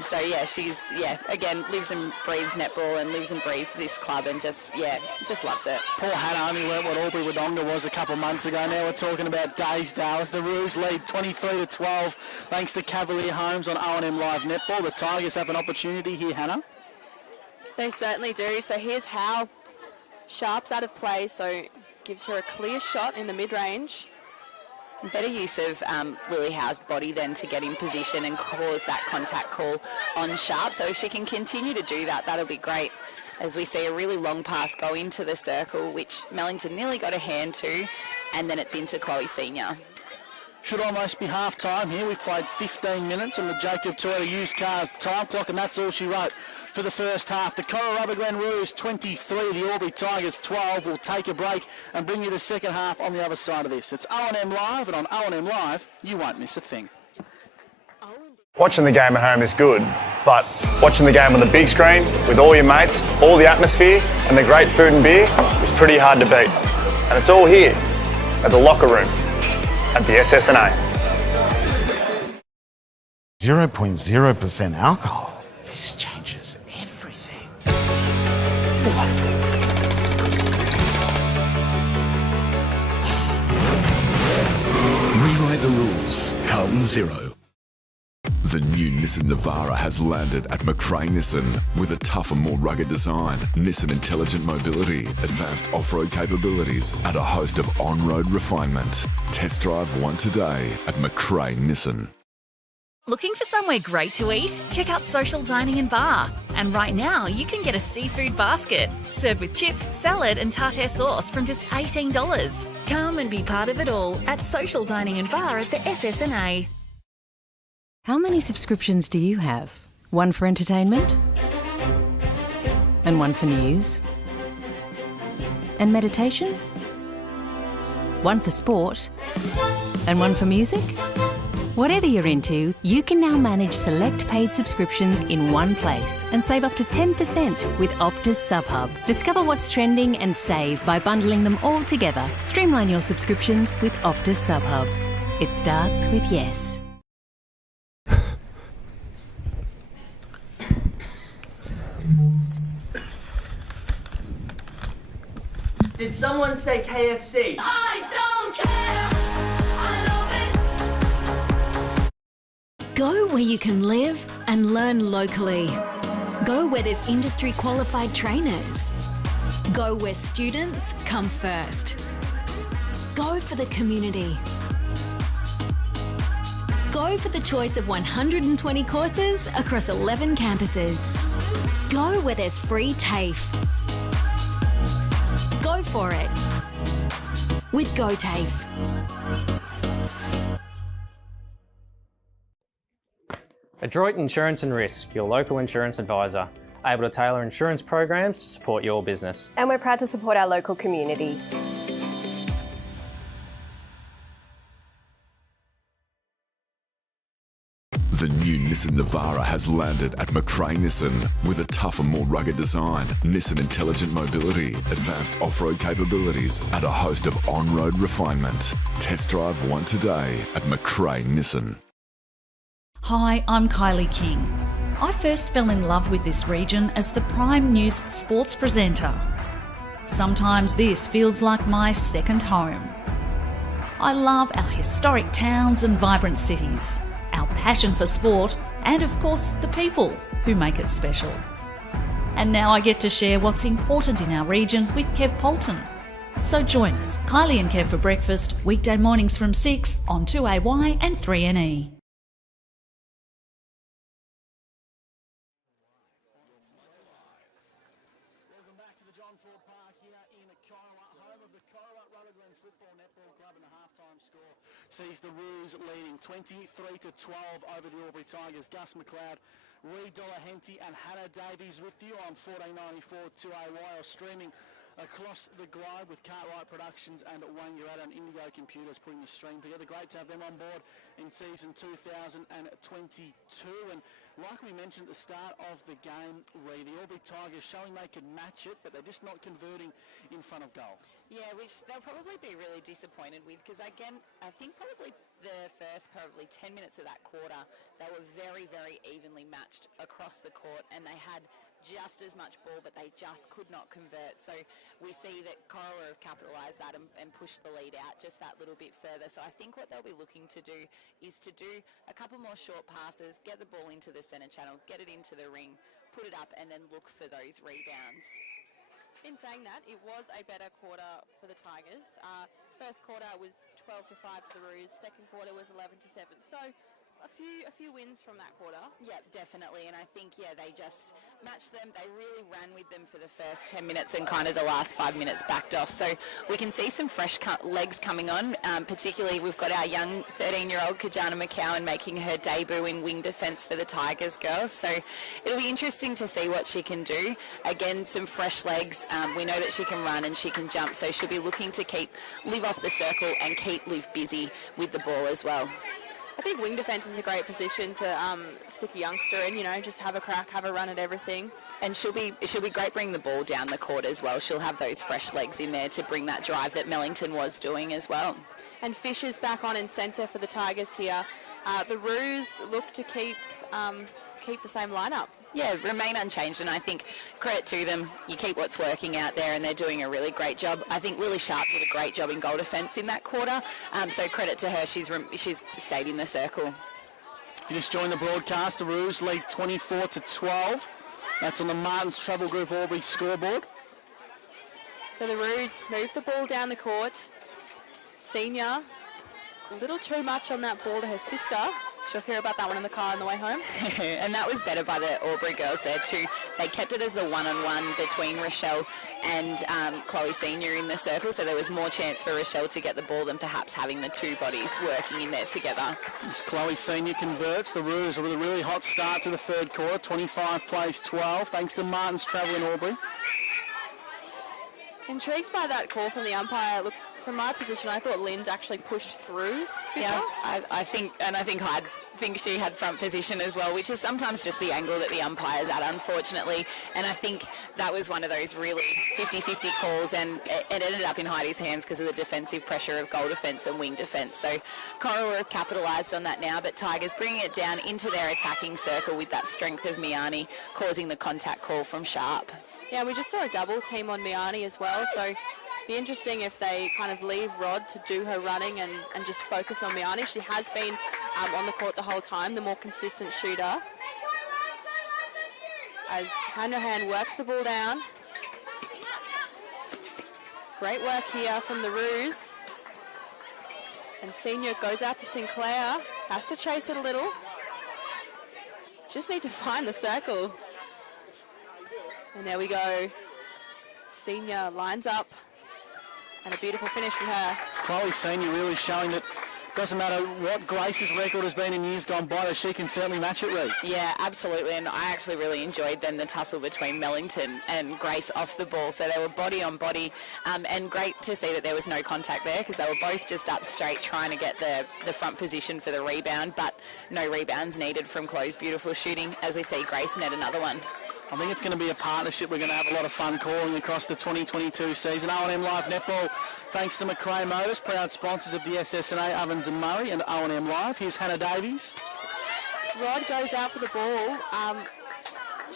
So yeah, she's again lives and breathes netball and lives and breathes this club and just loves it. Poor Hannah only learnt what Albury Wodonga was a couple of months ago. Now we're talking about Daysdale as the Roos lead 23-12 thanks to Cavalier Homes on O&M Live Netball. The Tigers have an opportunity here, Hannah. They certainly do. So here's how. Sharp's out of play, so gives her a clear shot in the mid-range. Better use of Lily Howe's body then to get in position and cause that contact call on Sharp. So if she can continue to do that, that'll be great. As we see a really long pass go into the circle, which Mellington nearly got a hand to, and then it's into Chloe Senior. Should almost be half-time here. We've played 15 minutes on the Jacob Toyota used cars time clock, and that's all she wrote for the first half. The Corowa-Rutherglen Roos 23, the Albury Tigers 12. We'll take a break and bring you the second half on the other side of this. It's O&M Live, and on O&M Live, you won't miss a thing. Watching the game at home is good, but watching the game on the big screen with all your mates, all the atmosphere and the great food and beer is pretty hard to beat. And it's all here at the locker room at the SSNA. 0.0% alcohol. This changes everything. Rewrite the rules. Carlton 0. The new Nissan Navara has landed at McRae Nissan with a tougher, more rugged design, Nissan intelligent mobility, advanced off-road capabilities, and a host of on-road refinement. Test drive one today at McRae Nissan. Looking for somewhere great to eat? Check out Social Dining and Bar. And right now, you can get a seafood basket served with chips, salad and tartare sauce from just $18. Come and be part of it all at Social Dining and Bar at the SSNA. How many subscriptions do you have? One for entertainment? And one for news? And meditation? One for sport? And one for music? Whatever you're into, you can now manage select paid subscriptions in one place and save up to 10% with Optus SubHub. Discover what's trending and save by bundling them all together. Streamline your subscriptions with Optus SubHub. It starts with yes. Did someone say KFC? I don't care. I love it. Go where you can live and learn locally. Go where there's industry qualified trainers. Go where students come first. Go for the community. Go for the choice of 120 courses across 11 campuses. Go where there's free TAFE. Go for it with GoTAFE. Adroit Insurance and Risk, your local insurance advisor, able to tailor insurance programs to support your business. And we're proud to support our local community. The new Nissan Navara has landed at McRae Nissan with a tougher, more rugged design, Nissan intelligent mobility, advanced off-road capabilities, and a host of on-road refinement. Test drive one today at McRae Nissan. Hi, I'm Kylie King. I first fell in love with this region as the Prime News sports presenter. Sometimes this feels like my second home. I love our historic towns and vibrant cities, our passion for sport, and of course the people who make it special. And now I get to share what's important in our region with Kev Polton. So join us, Kylie and Kev for breakfast, weekday mornings from 6 on 2AY and 3NE. Welcome back to the John Ford Park here in Corowa, home of the Corowa-Rutherglen Football Netball Club, and the halftime score sees the Roos leading 23-12 over the Albury Tigers. Gus McLeod Reed Dollar-Henty and Hannah Davies with you on 1494 2AY or streaming across the globe with Cartwright Productions and Wangaratta and Indigo Computers putting the stream together. Great to have them on board in season 2022. And like we mentioned at the start of the game, Reed, the Albury Tigers showing they can match it, but they're just not converting in front of goal. Yeah, which they'll probably be really disappointed with because, again, I think probably the first 10 minutes of that quarter, they were very, very evenly matched across the court and they had just as much ball, but they just could not convert. So we see that Corowa have capitalised that and pushed the lead out just that little bit further. So I think what they'll be looking to do is to do a couple more short passes, get the ball into the centre channel, get it into the ring, put it up and then look for those rebounds. In saying that, it was a better quarter for the Tigers. First quarter was 12-5 to the Roos. Second quarter was 11-7. So a few wins from that quarter. Yeah, definitely. And I think, they just matched them. They really ran with them for the first 10 minutes and kind of the last 5 minutes backed off. So we can see some fresh legs coming on. Particularly, we've got our young 13-year-old Kajana McCowan making her debut in wing defence for the Tigers girls. So it'll be interesting to see what she can do. Again, some fresh legs. We know that she can run and she can jump. So she'll be looking to keep Liv off the circle and keep Liv busy with the ball as well. I think wing defence is a great position to stick a youngster in, just have a crack, have a run at everything. And she'll be great bringing the ball down the court as well. She'll have those fresh legs in there to bring that drive that Mellington was doing as well. And Fisher's back on in centre for the Tigers here. The Roos look to keep the same lineup. Yeah, remain unchanged, and I think credit to them. You keep what's working out there, and they're doing a really great job. I think Lily Sharp did a great job in goal defence in that quarter, so credit to her. She's stayed in the circle. If you just joined the broadcast, the Roos lead 24-12. That's on the Martins Travel Group Albury scoreboard. So the Roos move the ball down the court. Senior, a little too much on that ball to her sister. She'll hear about that one in the car on the way home. And that was better by the Albury girls there too. They kept it as the one-on-one between Rochelle and Chloe Senior in the circle, so there was more chance for Rochelle to get the ball than perhaps having the two bodies working in there together. As Chloe Senior converts, the Roos with a really hot start to the third quarter, 25 plays 12, thanks to Martins Travel in Albury. Intrigued by that call from the umpire. Look, from my position, I thought Lind actually pushed through. Yeah, I think Hyde thinks she had front position as well, which is sometimes just the angle that the umpire's at, unfortunately. And I think that was one of those really 50-50 calls, and it ended up in Heidi's hands because of the defensive pressure of goal defence and wing defence. So Corowa have capitalised on that now, but Tigers bringing it down into their attacking circle with that strength of Miani, causing the contact call from Sharp. Yeah, we just saw a double team on Miani as well, so be interesting if they kind of leave Rod to do her running and just focus on Miani. She has been on the court the whole time, the more consistent shooter. As Hanrahan works the ball down. Great work here from the Roos. And Senior goes out to Sinclair, has to chase it a little. Just need to find the circle. And there we go. Senior lines up. And a beautiful finish from her. Chloe Senior really showing that doesn't matter what Grace's record has been in years gone by, that she can certainly match it, Reed. Yeah, absolutely. And I actually really enjoyed then the tussle between Mellington and Grace off the ball. So they were body on body. And great to see that there was no contact there because they were both just up straight trying to get the front position for the rebound. But no rebounds needed from Chloe's beautiful shooting as we see Grace net another one. I think it's going to be a partnership we're going to have a lot of fun calling across the 2022 season. O&M Live Netball, thanks to McRae Motors, proud sponsors of the SSNA, Ovens and Murray, and O&M Live. Here's Hannah Davies. Rod goes out for the ball.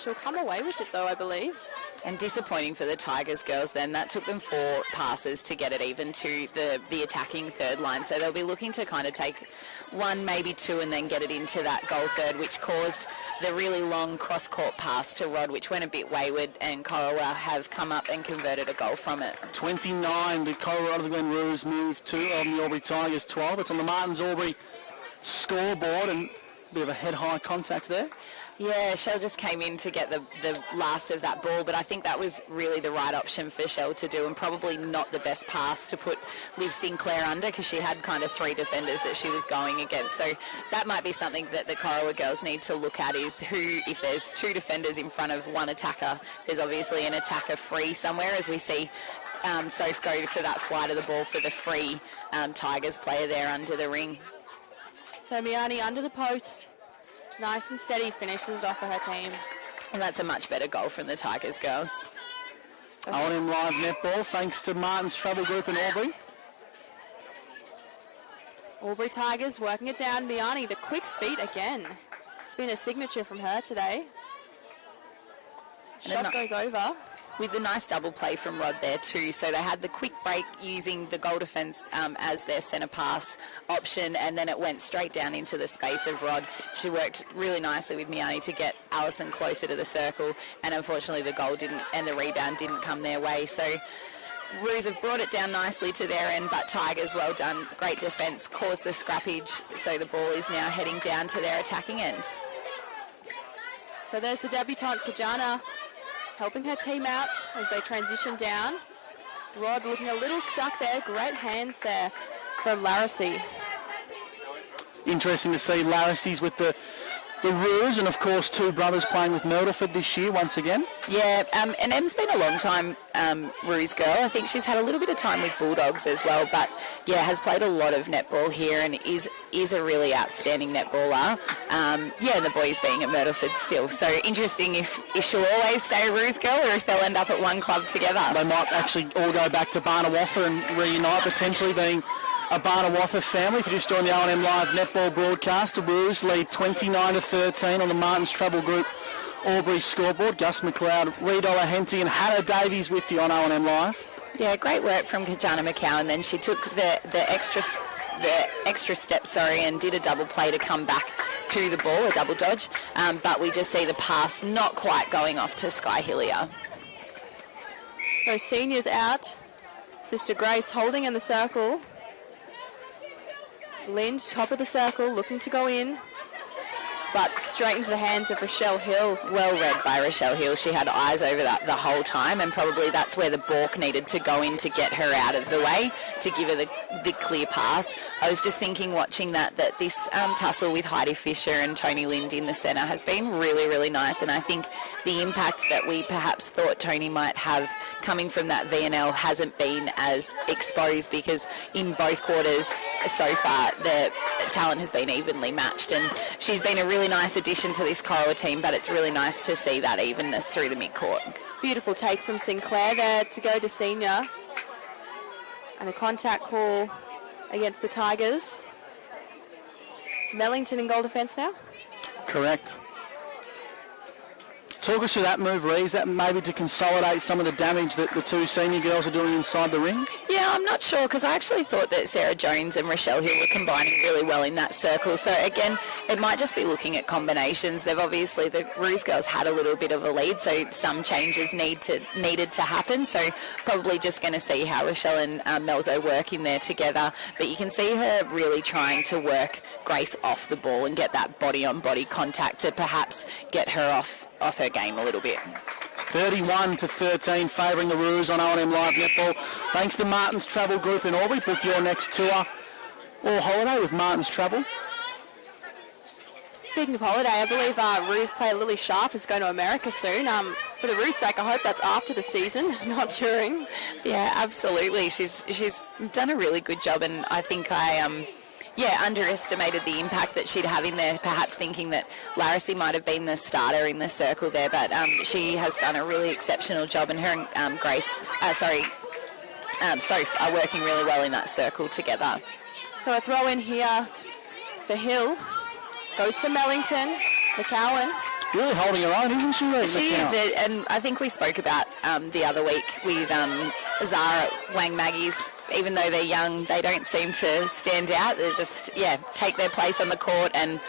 She'll come away with it though, I believe. And disappointing for the Tigers girls then. That took them 4 passes to get it even to the attacking third line. So they'll be looking to kind of take 1, maybe 2, and then get it into that goal third, which caused the really long cross-court pass to Rod, which went a bit wayward, and Corowa have come up and converted a goal from it. 29, the Corowa-Rutherglen Roos move to on the Albury Tigers 12. It's on the Martins Albury scoreboard, and Bit of a head-high contact there. Yeah, Shell just came in to get the last of that ball, but I think that was really the right option for Shell to do, and probably not the best pass to put Liv Sinclair under, because she had kind of 3 defenders that she was going against. So that might be something that the Corowa girls need to look at, is who, if there's 2 defenders in front of 1 attacker, there's obviously an attacker free somewhere, as we see Soph go for that flight of the ball for the free Tigers player there under the ring. So Miani under the post. Nice and steady, finishes it off for her team. And that's a much better goal from the Tigers girls. On live netball, thanks to Martin's Travel Group in Albury. Albury Tigers working it down. Miani, the quick feet again. It's been a signature from her today. Shot goes over. With the nice double play from Rod there too. So they had the quick break using the goal defence as their centre pass option, and then it went straight down into the space of Rod. She worked really nicely with Miani to get Allison closer to the circle, and unfortunately the goal didn't, and the rebound didn't come their way. So Roos have brought it down nicely to their end, but Tigers, well done. Great defence, caused the scrappage, so the ball is now heading down to their attacking end. So there's the debutante Kajana helping her team out as they transition down. Rod looking a little stuck there. Great hands there from Larissy. Interesting to see Larissy's with the Roos, and of course 2 brothers playing with Myrtleford this year once again. Yeah, and Em's been a long time Roos girl. I think she's had a little bit of time with Bulldogs as well, but yeah, has played a lot of netball here and is a really outstanding netballer. Yeah, the boys being at Myrtleford still. So interesting if she'll always stay a Roos girl, or if they'll end up at one club together. They might actually all go back to Barnawaffa and reunite, potentially being a Barnawaffa family. If you're just joining the O&M Live netball broadcast, the Roos lead 29-13 on the Martin's Travel Group Albury scoreboard. Gus McLeod, Reed Henty and Hannah Davies with you on O&M Live. Yeah, great work from Kajana McCowan. Then she took the extra step, and did a double play to come back to the ball, a double dodge. But we just see the pass not quite going off to Sky Hillier. So seniors out. Sister Grace holding in the circle. Lynch, top of the circle, looking to go in, but straight into the hands of Rochelle Hill. Well read by Rochelle Hill. She had eyes over that the whole time, and probably that's where the balk needed to go in to get her out of the way, to give her the clear pass. I was just thinking, watching that this tussle with Heidi Fisher and Tony Lind in the centre has been really, really nice, and I think the impact that we perhaps thought Tony might have coming from that VNL hasn't been as exposed, because in both quarters so far the talent has been evenly matched, and she's been a really nice addition to this Corowa team, but it's really nice to see that evenness through the mid-court. Beautiful take from Sinclair there to go to senior, and a contact call against the Tigers. Mellington in goal defence now? Correct. Talk us through that move, Ree. Is that maybe to consolidate some of the damage that the 2 senior girls are doing inside the ring? Yeah, I'm not sure, because I actually thought that Sarah Jones and Rochelle Hill were combining really well in that circle. So again, it might just be looking at combinations. They've obviously, the Roos girls had a little bit of a lead, so some changes needed to happen. So probably just going to see how Rochelle and Melzo work in there together. But you can see her really trying to work Grace off the ball and get that body-on-body contact to perhaps get her off her game a little bit. 31-13 favouring the Roos on O&M Live Netball. Thanks to Martin's Travel Group in Albury. Book your next tour or holiday with Martin's Travel. Speaking of holiday, I believe Roos player Lily Sharp is going to America soon. For the Roos' sake, I hope that's after the season, not during. Yeah, absolutely. She's done a really good job, and I think I underestimated the impact that she'd have in there, perhaps thinking that Larissy might have been the starter in the circle there, but she has done a really exceptional job, and her and Soph are working really well in that circle together. So a throw in here for Hill. Goes to Mellington. McCowan. Really holding her own, isn't she? She is, and I think we spoke about the other week with Zara Wang Maggies. Even though they're young, they don't seem to stand out. They just, take their place on the court and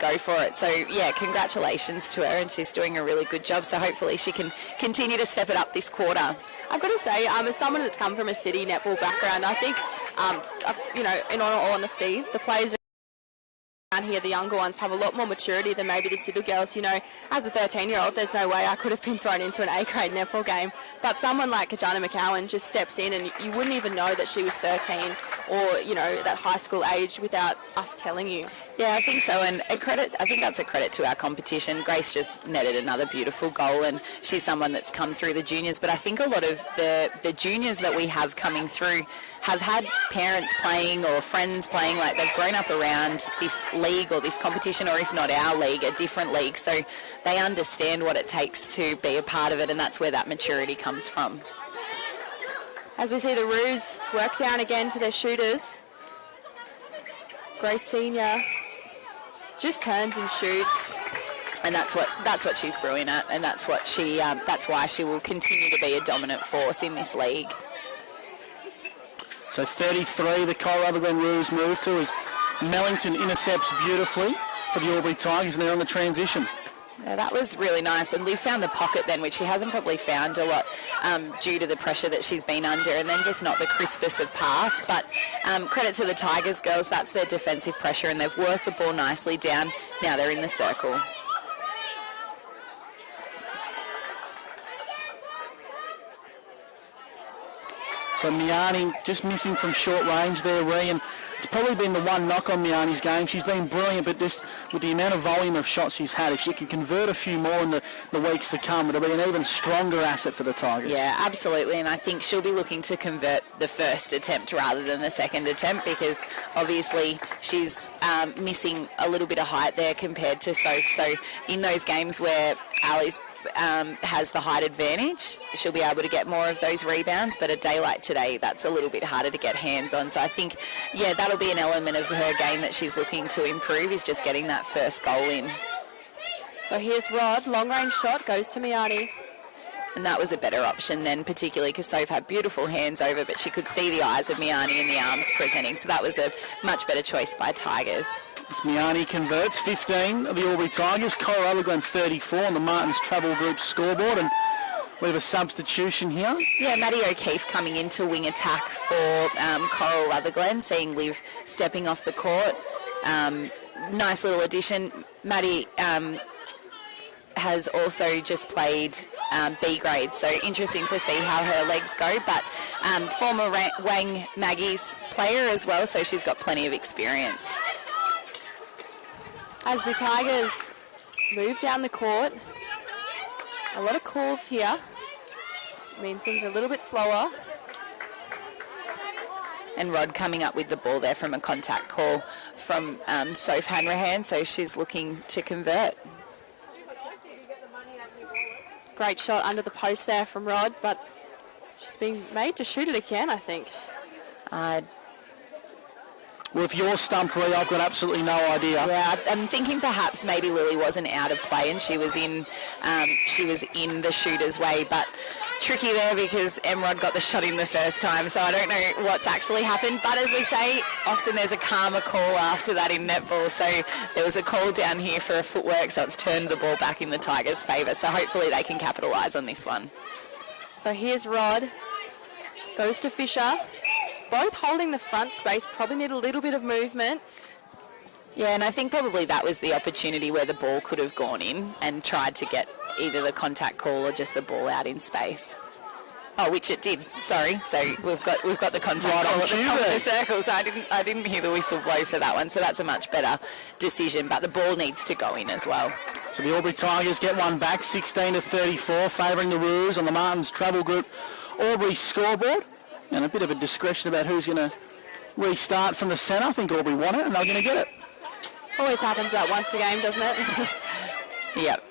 go for it. So, congratulations to her, and she's doing a really good job. So hopefully she can continue to step it up this quarter. I've got to say, as someone that's come from a city netball background, I think, in all honesty, the players Down here, the younger ones have a lot more maturity than maybe the little girls. You know, as a 13-year-old, there's no way I could have been thrown into an A-grade netball game. But someone like Kajana McCowan just steps in and you wouldn't even know that she was 13 or, you know, that high school age without us telling you. Yeah, I think so, and I think that's a credit to our competition. Grace just netted another beautiful goal, and she's someone that's come through the juniors, but I think a lot of the juniors that we have coming through have had parents playing or friends playing, like they've grown up around this league or this competition, or if not our league, a different league, so they understand what it takes to be a part of it, and that's where that maturity comes from. As we see the Roos work down again to their shooters. Grace Senior just turns and shoots. And that's what she's brilliant at, and that's what that's why she will continue to be a dominant force in this league. So 33, the Corowa-Rutherglen Roos move to as Mellington intercepts beautifully for the Albury Tigers, and they're on the transition. Yeah, that was really nice, and Liv found the pocket then, which she hasn't probably found a lot due to the pressure that she's been under, and then just not the crispest of pass. But credit to the Tigers girls, that's their defensive pressure, and they've worked the ball nicely down. Now they're in the circle. So Miani just missing from short range there, Ree, and it's probably been the one knock on Miani's game. She's been brilliant, but just with the amount of volume of shots she's had, if she can convert a few more in the weeks to come, it'll be an even stronger asset for the Tigers. Yeah, absolutely, and I think she'll be looking to convert the first attempt rather than the second attempt, because obviously she's missing a little bit of height there compared to Soph. So in those games where Ali's has the height advantage, she'll be able to get more of those rebounds, but a day like today, that's a little bit harder to get hands on. So I think, yeah, that'll be an element of her game that she's looking to improve, is just getting that first goal in. So here's Rod, long range shot, goes to Miani. And that was a better option then, particularly because Soph had beautiful hands over, but she could see the eyes of Miani and the arms presenting, so that was a much better choice by Tigers. As Miani converts, 15 of the Albury Tigers, Corowa-Rutherglen 34 on the Martins Travel Group scoreboard, and we have a substitution here. Yeah, Maddie O'Keefe coming into wing attack for Corowa-Rutherglen, seeing Liv stepping off the court. Nice little addition. Maddie has also just played B grade, so interesting to see how her legs go, but former Wang Maggie's player as well, so she's got plenty of experience. As the Tigers move down the court, a lot of calls here. Means things are a little bit slower. And Rod coming up with the ball there from a contact call from Soph Hanrahan, so she's looking to convert. Great shot under the post there from Rod, but she's being made to shoot it again, I think. Well, if you're stumped, Ree, I've got absolutely no idea. Yeah, I'm thinking perhaps maybe Lily wasn't out of play and she was in the shooter's way, but tricky there because Emrod got the shot in the first time, so I don't know what's actually happened. But as we say, often there's a karma call after that in netball, so there was a call down here for a footwork, so it's turned the ball back in the Tigers' favour, so hopefully they can capitalise on this one. So here's Rod, goes to Fisher. Both holding the front space, probably need a little bit of movement. Yeah, and I think probably that was the opportunity where the ball could have gone in and tried to get either the contact call or just the ball out in space. Oh, which it did. Sorry. So we've got the contact call at the top of the circle. So I didn't hear the whistle blow for that one. So that's a much better decision. But the ball needs to go in as well. So the Albury Tigers get one back, 16-34, favouring the Roos on the Martins Travel Group Albury scoreboard. And a bit of a discretion about who's going to restart from the centre. I think Albury want it, and they're going to get it. Always happens about once a game, doesn't it? Yep.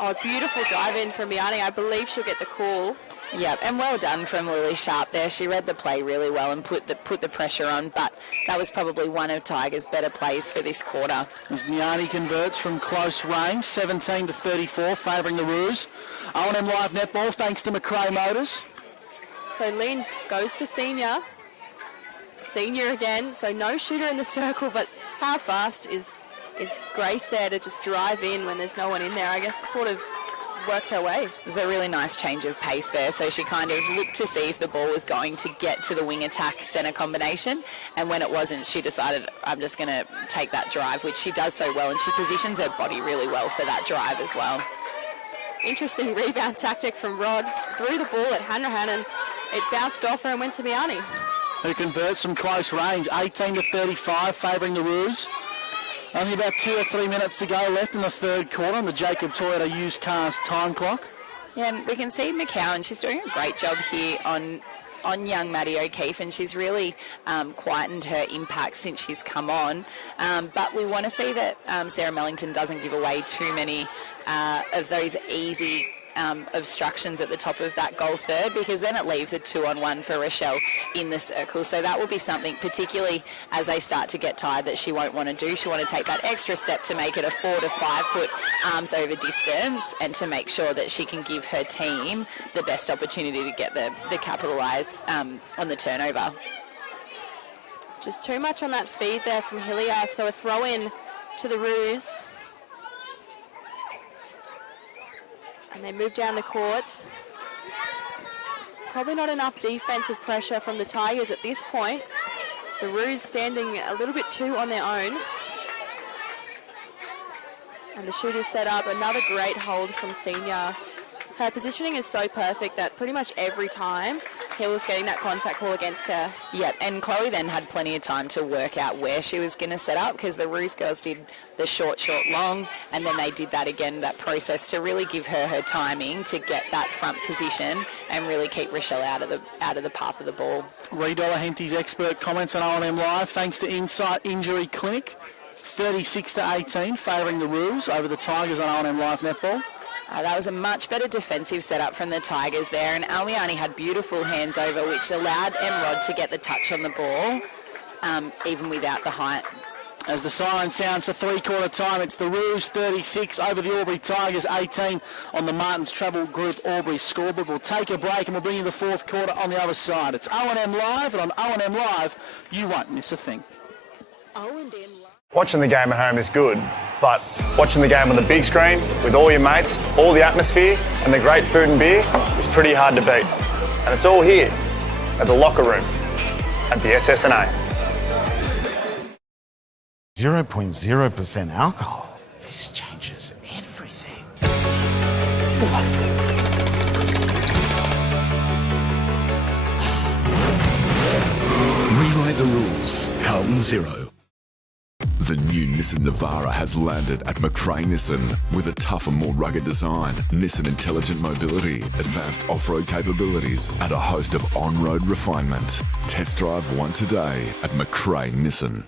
Oh, beautiful dive in from Miani. I believe she'll get the call. Yep, and well done from Lily Sharp there. She read the play really well and put the pressure on, but that was probably one of Tigers' better plays for this quarter. As Miani converts from close range, 17-34, favouring the Roos. O&M Live Netball, thanks to McRae Motors. So Lind goes to Senior. Senior again, so no shooter in the circle, but how fast is Grace there to just drive in when there's no one in there? I guess it's sort of worked her way. There's a really nice change of pace there. So she kind of looked to see if the ball was going to get to the wing attack centre combination. And when it wasn't, she decided, I'm just going to take that drive, which she does so well. And she positions her body really well for that drive as well. Interesting rebound tactic from Rod. Threw the ball at Hanrahan and it bounced off her and went to Miani, who converts from close range, 18 to 35, favouring the Roos. Only about 2 or 3 minutes to go left in the third quarter on the Jacob Toyota used cars time clock. Yeah, and we can see McCowan, she's doing a great job here on young Maddie O'Keefe, and she's really quietened her impact since she's come on. But we want to see that Sarah Mellington doesn't give away too many of those easy obstructions at the top of that goal third, because then it leaves a 2-on-1 for Rochelle in the circle. So that will be something, particularly as they start to get tired, that she won't want to do. She'll want to take that extra step to make it a 4 to 5 foot arms over distance, and to make sure that she can give her team the best opportunity to get the capitalise on the turnover. Just too much on that feed there from Hillier, so a throw in to the Roos. And they move down the court. Probably not enough defensive pressure from the Tigers at this point. The Roos standing a little bit too on their own. And the shooters set up another great hold from Senior. Her positioning is so perfect that pretty much every time Hill was getting that contact call against her. Yeah, and Chloe then had plenty of time to work out where she was going to set up, because the Roos girls did the short, long, and then they did that again, that process, to really give her timing to get that front position and really keep Rochelle out of the path of the ball. Ree Dolahenty's expert comments on O&M Live, thanks to Insight Injury Clinic. 36 to 18, favouring the Roos over the Tigers on O&M Live Netball. That was a much better defensive setup from the Tigers there, and Almiani had beautiful hands over, which allowed Rod to get the touch on the ball, even without the height. As the siren sounds for three-quarter time, it's the Roos 36 over the Albury Tigers 18 on the Martins Travel Group Albury scoreboard. We'll take a break and we'll bring you the fourth quarter on the other side. It's O&M Live, and on O&M Live, you won't miss a thing. O&M Live. Watching the game at home is good, but watching the game on the big screen with all your mates, all the atmosphere and the great food and beer is pretty hard to beat. And it's all here at the locker room at the SSNA. 0.0% alcohol. This changes everything. Rewrite the rules. Carlton 0. The new Nissan Navara has landed at McRae Nissan with a tougher, more rugged design, Nissan intelligent mobility, advanced off-road capabilities, and a host of on-road refinement. Test drive one today at McRae Nissan.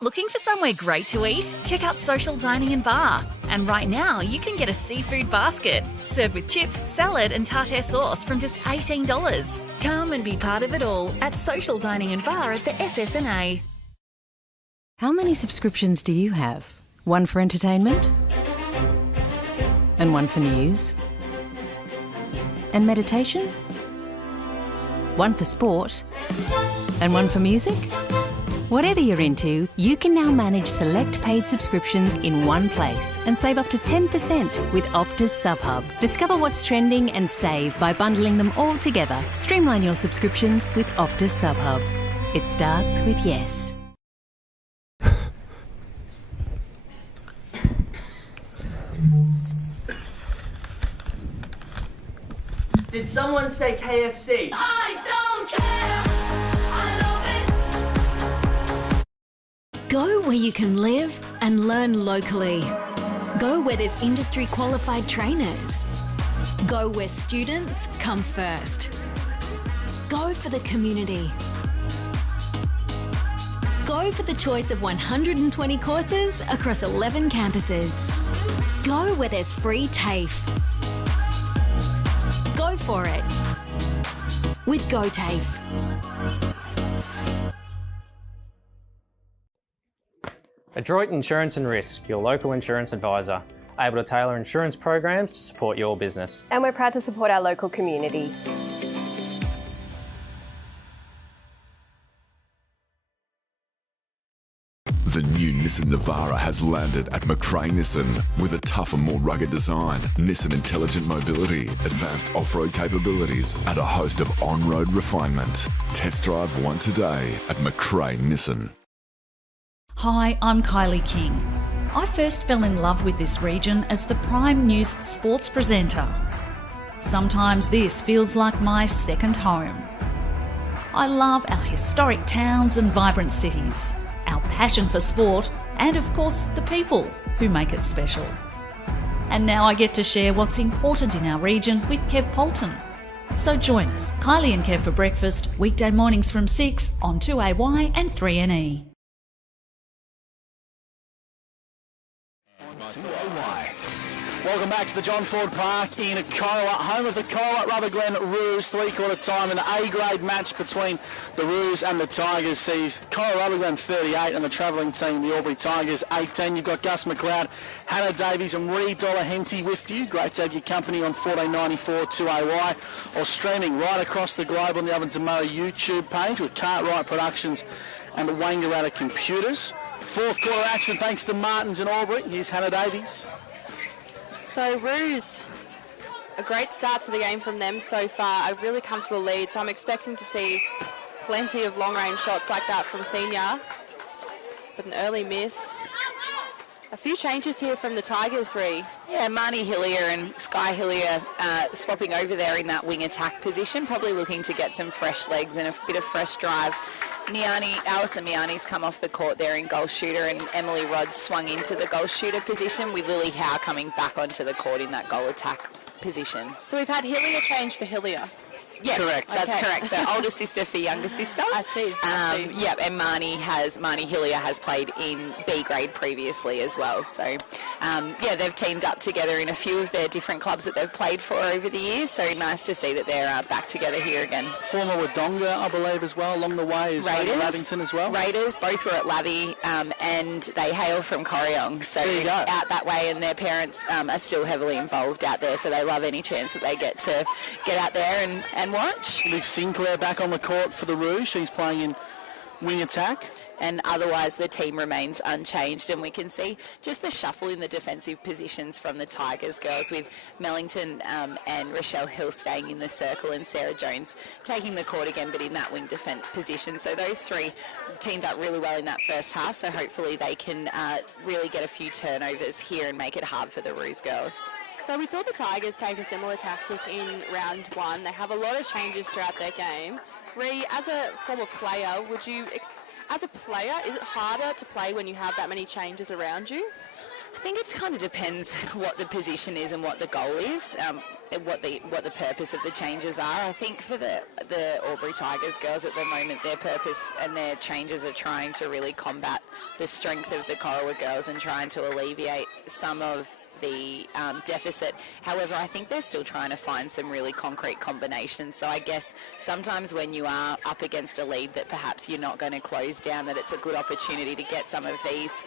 Looking for somewhere great to eat? Check out Social Dining and Bar. And right now, you can get a seafood basket served with chips, salad and tartare sauce from just $18. Come and be part of it all at Social Dining and Bar at the SSNA. How many subscriptions do you have? One for entertainment? And one for news? And meditation? One for sport? And one for music? Whatever you're into, you can now manage select paid subscriptions in one place and save up to 10% with Optus SubHub. Discover what's trending and save by bundling them all together. Streamline your subscriptions with Optus SubHub. It starts with yes. Did someone say KFC? I don't care. I love it. Go where you can live and learn locally. Go where there's industry qualified trainers. Go where students come first. Go for the community. Go for the choice of 120 courses across 11 campuses. Go where there's free TAFE. Go for it with GoTAFE. Adroit Insurance and Risk, your local insurance advisor, able to tailor insurance programs to support your business. And we're proud to support our local community. The new Nissan Navara has landed at McRae Nissan with a tougher, more rugged design, Nissan intelligent mobility, advanced off-road capabilities, and a host of on-road refinement. Test drive one today at McRae Nissan. Hi, I'm Kylie King. I first fell in love with this region as the Prime News sports presenter. Sometimes this feels like my second home. I love our historic towns and vibrant cities, our passion for sport, and of course the people who make it special. And now I get to share what's important in our region with Kev Polton. So join us, Kylie and Kev for breakfast, weekday mornings from 6 on 2AY and 3NE. Welcome back to the John Ford Park in Corowa, home of the Corowa-Rutherglen Roos. Three-quarter time in the A-grade match between the Roos and the Tigers sees Corowa-Rutherglen 38 and the travelling team, the Albury Tigers, 18. You've got Gus McLeod, Hannah Davies and Reed Dollar-Henty with you. Great to have your company on 1494 2AY or streaming right across the globe on the Ovens and Murray YouTube page with Cartwright Productions and Wangaratta Computers. Fourth quarter action thanks to Martins and Albury. Here's Hannah Davies. So Roos, a great start to the game from them so far, a really comfortable lead, so I'm expecting to see plenty of long-range shots like that from Senior, but an early miss. A few changes here from the Tigers, Ree. Yeah, Marnie Hillier and Sky Hillier swapping over there in that wing attack position, probably looking to get some fresh legs and a bit of fresh drive. Alison Miani's come off the court there in goal shooter, and Emily Rodds swung into the goal shooter position with Lily Howe coming back onto the court in that goal attack position. So we've had Hillier change for Hillier. Yes, correct. That's correct. So older sister for younger sister. I see. Yep, and Marnie Hillier has played in B grade previously as well. So, yeah, they've teamed up together in a few of their different clubs that they've played for over the years. So nice to see that they're back together here again. Former Wodonga, I believe, as well, along the way is Raiders, Lavington as well. Raiders, both were at Lavi, and they hail from Corryong. So out that way, and their parents are still heavily involved out there. So they love any chance that they get to get out there and watch. Liv Sinclair back on the court for the Rouge. She's playing in wing attack. And otherwise the team remains unchanged, and we can see just the shuffle in the defensive positions from the Tigers girls, with Mellington and Rochelle Hill staying in the circle and Sarah Jones taking the court again, but in that wing defence position. So those three teamed up really well in that first half, so hopefully they can really get a few turnovers here and make it hard for the Roos girls. So we saw the Tigers take a similar tactic in round one. They have a lot of changes throughout their game. Ree, as a former player, as a player, is it harder to play when you have that many changes around you? I think it kind of depends what the position is and what the goal is, what the purpose of the changes are. I think for the Albury Tigers girls at the moment, their purpose and their changes are trying to really combat the strength of the Corowa girls and trying to alleviate some of the deficit. However, I think they're still trying to find some really concrete combinations. So I guess sometimes when you are up against a lead that perhaps you're not going to close down, that it's a good opportunity to get some of these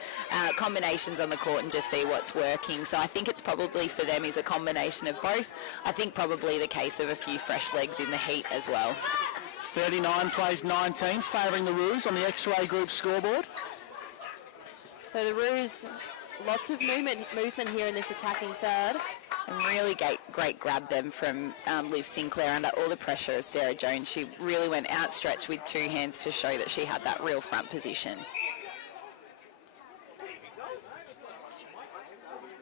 combinations on the court and just see what's working. So I think it's probably for them is a combination of both. I think probably the case of a few fresh legs in the heat as well. 39 plays 19, favouring the Roos on the X-Ray Group scoreboard. So the Roos, lots of movement here in this attacking third. And really great grab them from Liv Sinclair under all the pressure of Sarah Jones. She really went outstretched with two hands to show that she had that real front position.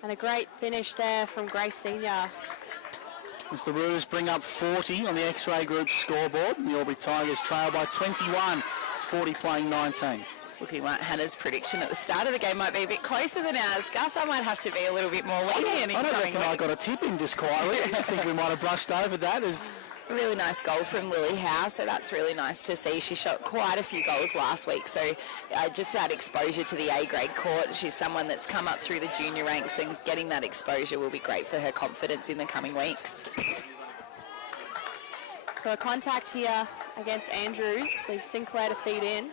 And a great finish there from Grace Senior. As the Roos bring up 40 on the X-Ray Group scoreboard, the Albury Tigers trail by 21. It's 40 playing 19. It's looking like Hannah's prediction at the start of the game might be a bit closer than ours. Gus, I might have to be a little bit more lenient. I don't reckon I got a tip in just quietly. I think we might have brushed over that. A really nice goal from Lily Howe, so that's really nice to see. She shot quite a few goals last week, so just that exposure to the A-grade court. She's someone that's come up through the junior ranks, and getting that exposure will be great for her confidence in the coming weeks. So a contact here against Andrews, leaves Sinclair to feed in.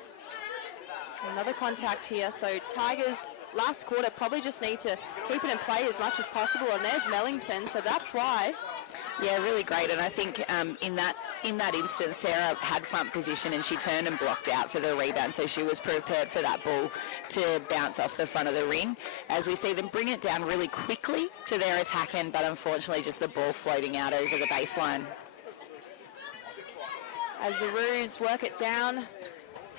Another contact here, so Tigers last quarter probably just need to keep it in play as much as possible. And there's Mellington, so that's why. Yeah, really great. And I think in that instance, Sarah had front position and she turned and blocked out for the rebound, so she was prepared for that ball to bounce off the front of the ring. As we see them bring it down really quickly to their attack end, but unfortunately just the ball floating out over the baseline. As the Roos work it down,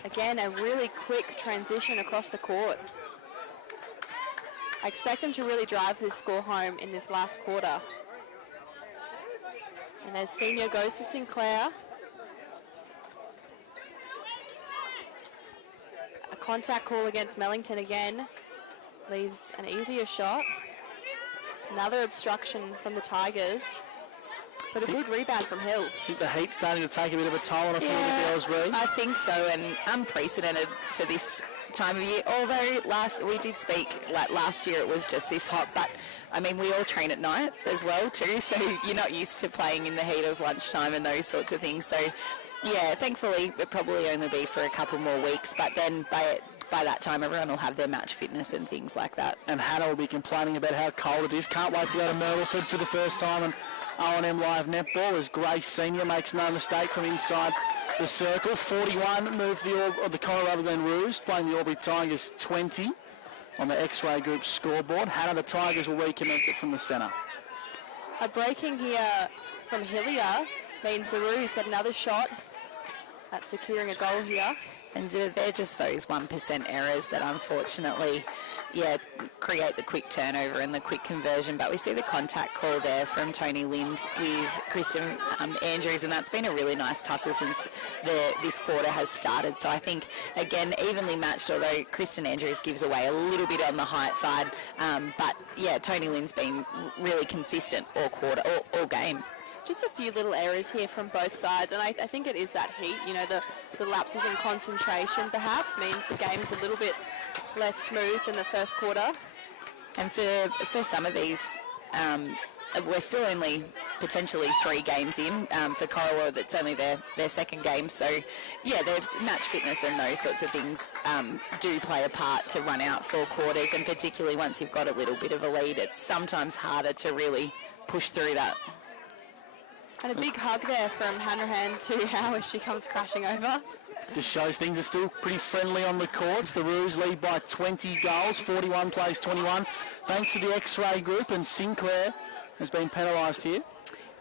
again, a really quick transition across the court. I expect them to really drive this score home in this last quarter. And as Senior goes to Sinclair. A contact call against Mellington again. Leaves an easier shot. Another obstruction from the Tigers. But a good rebound from Hill. I think the heat's starting to take a bit of a toll on a few of the girls, Reed. I think so, and unprecedented for this time of year. Although we did speak, like last year it was just this hot, but I mean we all train at night as well too, so you're not used to playing in the heat of lunchtime and those sorts of things. So yeah, thankfully it'll probably only be for a couple more weeks, but then by that time everyone will have their match fitness and things like that. And Hannah will be complaining about how cold it is. Can't wait to go to Myrtleford for the first time and O&M Live Netball as Grace Senior makes no mistake from inside the circle. 41 moved the Corowa-Rutherglen Roos, playing the Albury Tigers 20 on the X-Ray Group scoreboard. Hannah, the Tigers will recommence it from the centre. A breaking here from Hillier means the Roos get another shot at securing a goal here. And they're just those 1% errors that unfortunately, create the quick turnover and the quick conversion. But we see the contact call there from Tony Lind with Kristen Andrews, and that's been a really nice tussle since this quarter has started. So I think, again, evenly matched, although Kristen Andrews gives away a little bit on the height side. But, Tony Lind's been really consistent all quarter, all game. Just a few little errors here from both sides, and I think it is that heat. You know, the lapses in concentration perhaps means the game's a little bit less smooth than the first quarter. And for some of these, we're still only potentially 3 games in. For Corowa, that's only their second game. So, their match fitness and those sorts of things do play a part to run out 4 quarters, and particularly once you've got a little bit of a lead, it's sometimes harder to really push through that. And a big hug there from Hanrahan to Howe as she comes crashing over. Just shows things are still pretty friendly on the courts. The Roos lead by 20 goals, 41 plays 21. Thanks to the X-Ray Group, and Sinclair has been penalised here.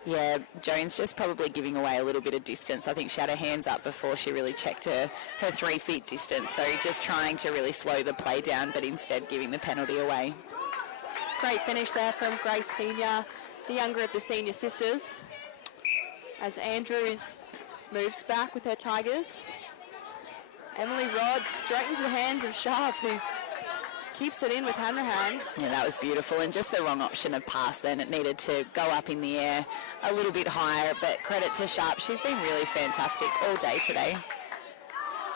Yeah, Jones just probably giving away a little bit of distance. I think she had her hands up before she really checked her 3 feet distance. So just trying to really slow the play down, but instead giving the penalty away. Great finish there from Grace Senior, the younger of the senior sisters. As Andrews moves back with her Tigers. Emily Rod straight into the hands of Sharp, who keeps it in with Hanrahan. Yeah, that was beautiful, and just the wrong option of pass then. It needed to go up in the air a little bit higher, but credit to Sharp. She's been really fantastic all day today.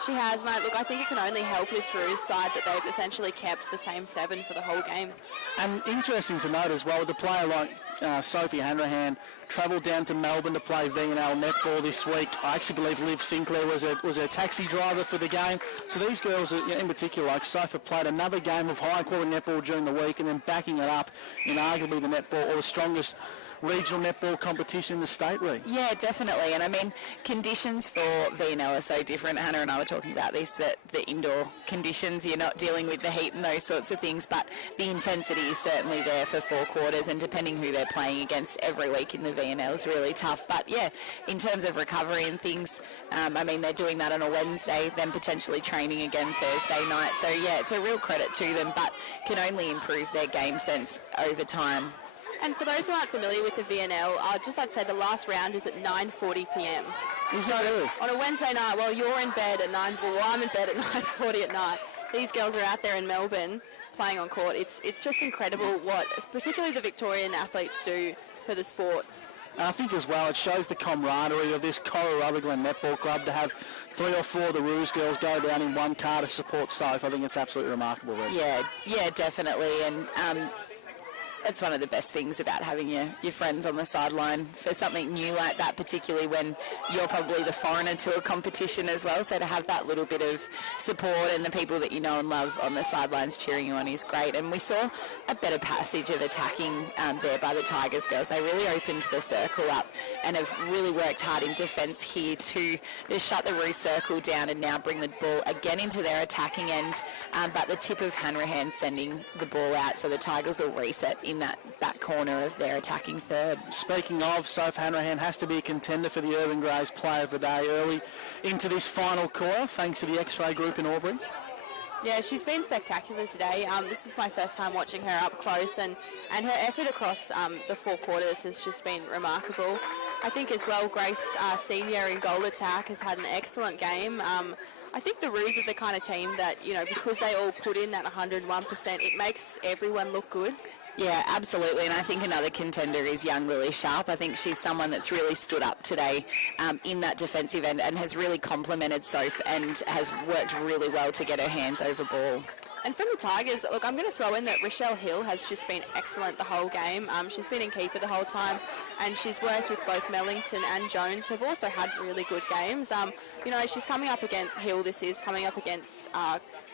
She has, and I think it can only help this Roos side that they've essentially kept the same 7 for the whole game. And interesting to note as well, with a player like Sophie Hanrahan travelled down to Melbourne to play V&L netball this week. I actually believe Liv Sinclair was her taxi driver for the game. So these girls, in particular, like Sophie, played another game of high-quality netball during the week, and then backing it up in arguably the netball, or the strongest regional netball competition in the state league. Yeah, definitely. And I mean, conditions for VNL are so different. Hannah and I were talking about this, that the indoor conditions, you're not dealing with the heat and those sorts of things, but the intensity is certainly there for 4 quarters, and depending who they're playing against every week in the VNL is really tough. But yeah, in terms of recovery and things, I mean, they're doing that on a Wednesday, then potentially training again Thursday night. So yeah, it's a real credit to them, but can only improve their game sense over time. And for those who aren't familiar with the VNL, I'd just like to say the last round is at 9:40 p.m. Is it really? On a Wednesday night, well, you're in bed at 9, well, I'm in bed at 9:40 at night. These girls are out there in Melbourne playing on court. It's just incredible what, particularly the Victorian athletes, do for the sport. And I think as well, it shows the camaraderie of this Corowa-Rutherglen Netball Club to have 3 or 4 of the Roos girls go down in one car to support Soph. I think it's absolutely remarkable. Right? Yeah, definitely. And That's one of the best things about having your friends on the sideline for something new like that, particularly when you're probably the foreigner to a competition as well. So to have that little bit of support and the people that you know and love on the sidelines cheering you on is great. And we saw a better passage of attacking there by the Tigers girls. They really opened the circle up and have really worked hard in defence here to just shut the Roos circle down and now bring the ball again into their attacking end. But the tip of Hanrahan sending the ball out, so the Tigers will reset in that corner of their attacking third. Speaking of, Soph Hanrahan has to be a contender for the Urban Greys Player of the Day early into this final quarter, thanks to the X-Ray group in Albury. Yeah, she's been spectacular today. This is my first time watching her up close, and her effort across the 4 quarters has just been remarkable. I think as well, Grace Senior in goal attack has had an excellent game. I think the Roos are the kind of team that, because they all put in that 101%, it makes everyone look good. Yeah, absolutely. And I think another contender is young Lily Sharp. I think she's someone that's really stood up today in that defensive end and has really complemented Soph and has worked really well to get her hands over ball. And from the Tigers, look, I'm going to throw in that Rochelle Hill has just been excellent the whole game. She's been in keeper the whole time, and she's worked with both Mellington and Jones, who've also had really good games. She's coming up against Hill. This is coming up against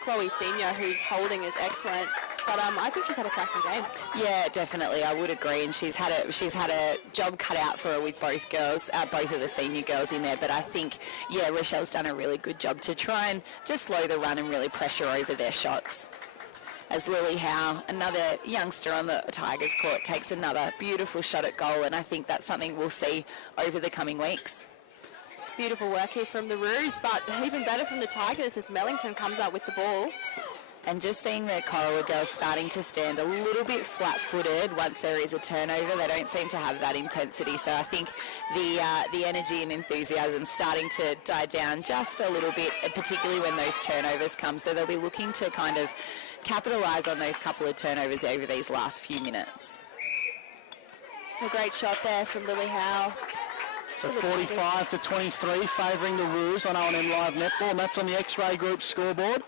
Chloe Senior, whose holding is excellent. But I think she's had a cracking game. Yeah, definitely. I would agree. And she's had a job cut out for her with both girls, both of the senior girls in there. But I think, yeah, Rochelle's done a really good job to try and just slow the run and really pressure over their shots. As Lily Howe, another youngster on the Tigers court, takes another beautiful shot at goal. And I think that's something we'll see over the coming weeks. Beautiful work here from the Roos, but even better from the Tigers as Mellington comes up with the ball. And just seeing the Corowa girls starting to stand a little bit flat-footed once there is a turnover. They don't seem to have that intensity. So I think the energy and enthusiasm starting to die down just a little bit, particularly when those turnovers come. So they'll be looking to kind of capitalise on those couple of turnovers over these last few minutes. A great shot there from Lily Howe. So 45-23, favouring the Roos on O&M Live Netball, and that's on the X-Ray Group scoreboard.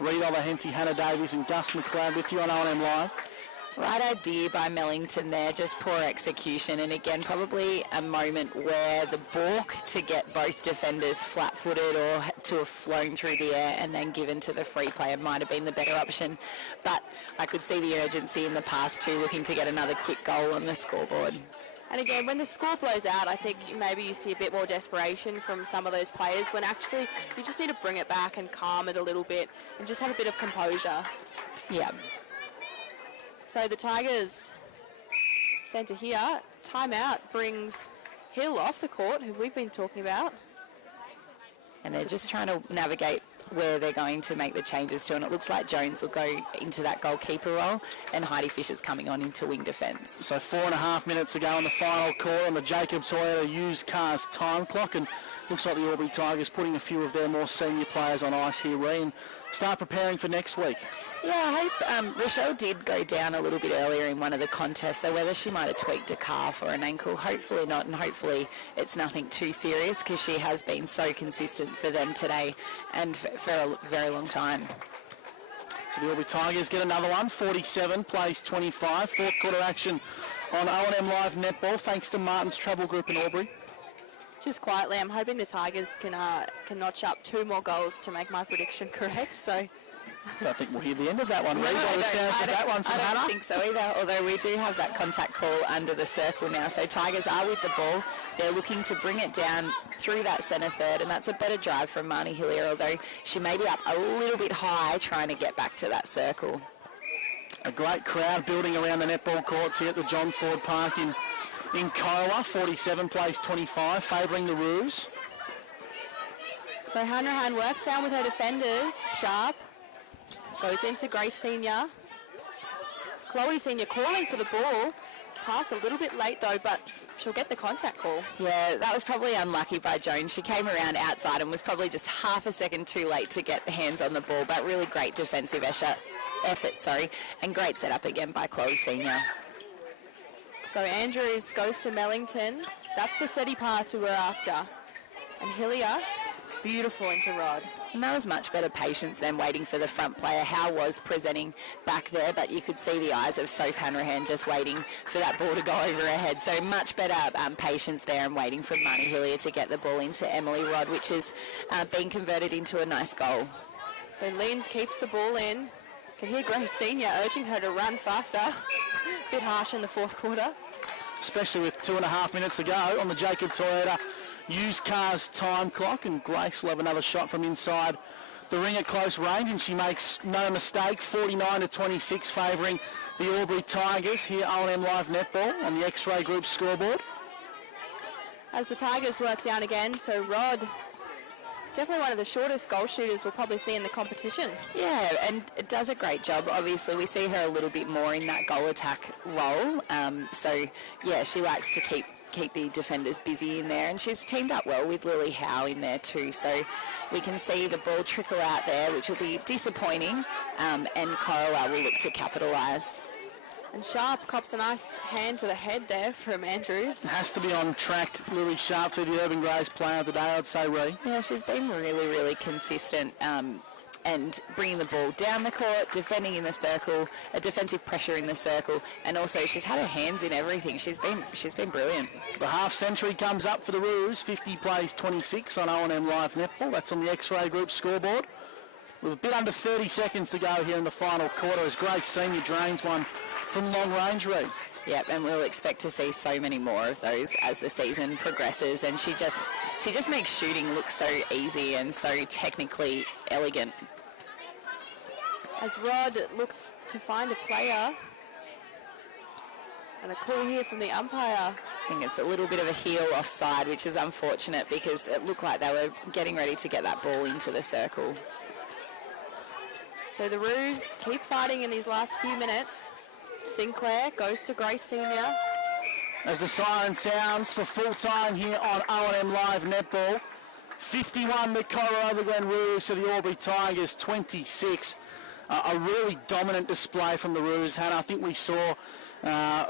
Reid Henty, Hannah Davies and Gus McLeod with you on O&M Live. Right idea by Mellington there, just poor execution, and again probably a moment where the balk to get both defenders flat-footed or to have flown through the air and then given to the free player might have been the better option. But I could see the urgency in the pass too, looking to get another quick goal on the scoreboard. And again, when the score blows out, I think maybe you see a bit more desperation from some of those players when actually you just need to bring it back and calm it a little bit and just have a bit of composure. Yeah. So the Tigers centre here. Timeout brings Hill off the court, who we've been talking about. And they're just trying to navigate where they're going to make the changes to, and it looks like Jones will go into that goalkeeper role and Heidi Fisher's coming on into wing defence. So 4.5 minutes to go in the final quarter on the Jacobs Toyota used cars time clock, and looks like the Albury Tigers putting a few of their more senior players on ice here, Ree, and start preparing for next week. Yeah, I hope Rochelle did go down a little bit earlier in one of the contests, so whether she might have tweaked a calf or an ankle, hopefully not, and hopefully it's nothing too serious because she has been so consistent for them today and for a very long time. So the Albury Tigers get another one, 47 plays 25, fourth quarter action on O&M Live Netball, thanks to Martin's Travel Group in Albury. Just quietly, I'm hoping the Tigers can notch up 2 more goals to make my prediction correct, so... I don't think we'll hear the end of that one. No, Reid, by the sounds of that one from Hannah. I don't think so either, although we do have that contact call under the circle now. So Tigers are with the ball. They're looking to bring it down through that centre third, and that's a better drive from Marnie Hillier, although she may be up a little bit high trying to get back to that circle. A great crowd building around the netball courts here at the John Ford Park in Corowa. 47 plays 25, favouring the Roos. So Hanrahan works down with her defenders. Sharp goes into Grace Senior. Chloe Senior calling for the ball. Pass a little bit late though, but she'll get the contact call. Yeah, that was probably unlucky by Jones. She came around outside and was probably just half a second too late to get hands on the ball, but really great defensive effort, and great setup again by Chloe Senior. So Andrews goes to Mellington. That's the steady pass we were after. And Hillier Beautiful into Rod. And that was much better patience than waiting for the front player. Howe was presenting back there, but you could see the eyes of Soph Hanrahan just waiting for that ball to go over her head. So much better patience there and waiting for Marnie Hillier to get the ball into Emily Rod, which is being converted into a nice goal. So Linz keeps the ball in. Can hear Grace Senior urging her to run faster. Bit harsh in the fourth quarter. Especially with 2.5 minutes to go on the Jacob Toyota used cars time clock, and Grace will have another shot from inside the ring at close range, and she makes no mistake. 49-26 favouring the Albury Tigers here O&M Live Netball on the X-Ray Group scoreboard. As the Tigers work down again, so Rod, definitely one of the shortest goal shooters we'll probably see in the competition. Yeah, and it does a great job. Obviously, we see her a little bit more in that goal attack role. So, yeah, she likes to keep the defenders busy in there, and she's teamed up well with Lily Howe in there too. So we can see the ball trickle out there, which will be disappointing, and Corowa will look to capitalise. And Sharp cops a nice hand to the head there from Andrews. Has to be on track, Lily Sharp, to the Urban Greys player of the day, I'd say, Ree. Yeah, she's been really, really consistent and bringing the ball down the court, defending in the circle, a defensive pressure in the circle, and also she's had her hands in everything. She's been brilliant. The half century comes up for the Roos. 50 plays 26 on O&M Live Netball. That's on the X-Ray Group scoreboard. With a bit under 30 seconds to go here in the final quarter as Grace Senior drains one from long range, Ree. Yep, and we'll expect to see so many more of those as the season progresses, and she just makes shooting look so easy and so technically elegant. As Rod looks to find a player, and a call here from the umpire. I think it's a little bit of a heel offside, which is unfortunate because it looked like they were getting ready to get that ball into the circle. So the Roos keep fighting in these last few minutes. Sinclair goes to Grace Senior. As the siren sounds for full time here on O&M Live Netball. 51 the Corowa-Rutherglen Roos to the Albury Tigers 26. A really dominant display from the Roos, Hannah. I think we saw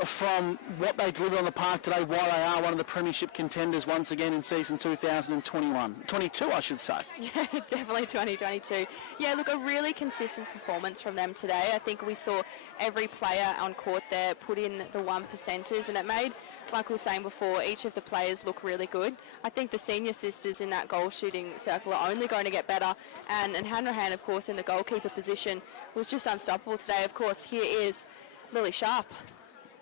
from what they delivered on the park today why they are one of the premiership contenders once again in season 22, I should say. Yeah, definitely 2022. Yeah, look, a really consistent performance from them today. I think we saw every player on court there put in the 1%ers, and it made, like we were saying before, each of the players look really good. I think the senior sisters in that goal shooting circle are only going to get better, and Hanrahan, of course, in the goalkeeper position was just unstoppable today. Of course, here is Lily Sharp.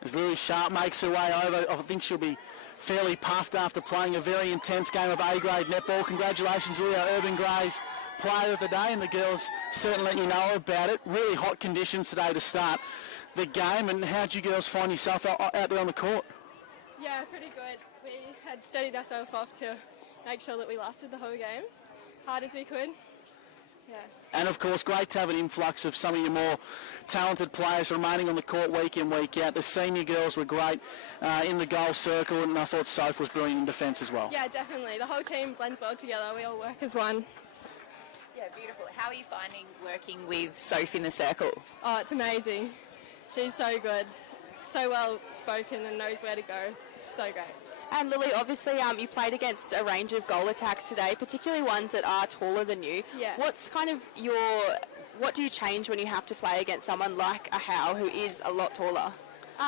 As Lily Sharp makes her way over, I think she'll be fairly puffed after playing a very intense game of A-grade netball. Congratulations, Lily, our Urban Greys player of the day, and the girls certainly let you know about it. Really hot conditions today to start the game, and how did you girls find yourself out there on the court? Yeah, pretty good. We had studied ourselves off to make sure that we lasted the whole game, hard as we could. Yeah. And of course, great to have an influx of some of your more talented players remaining on the court week in, week out. The senior girls were great in the goal circle, and I thought Soph was brilliant in defence as well. Yeah, definitely. The whole team blends well together. We all work as one. Yeah, beautiful. How are you finding working with Soph in the circle? Oh, it's amazing. She's so good, so well spoken and knows where to go. It's so great. And Lily, obviously you played against a range of goal attacks today, particularly ones that are taller than you. Yeah. What's kind of what do you change when you have to play against someone like a Howe who is a lot taller?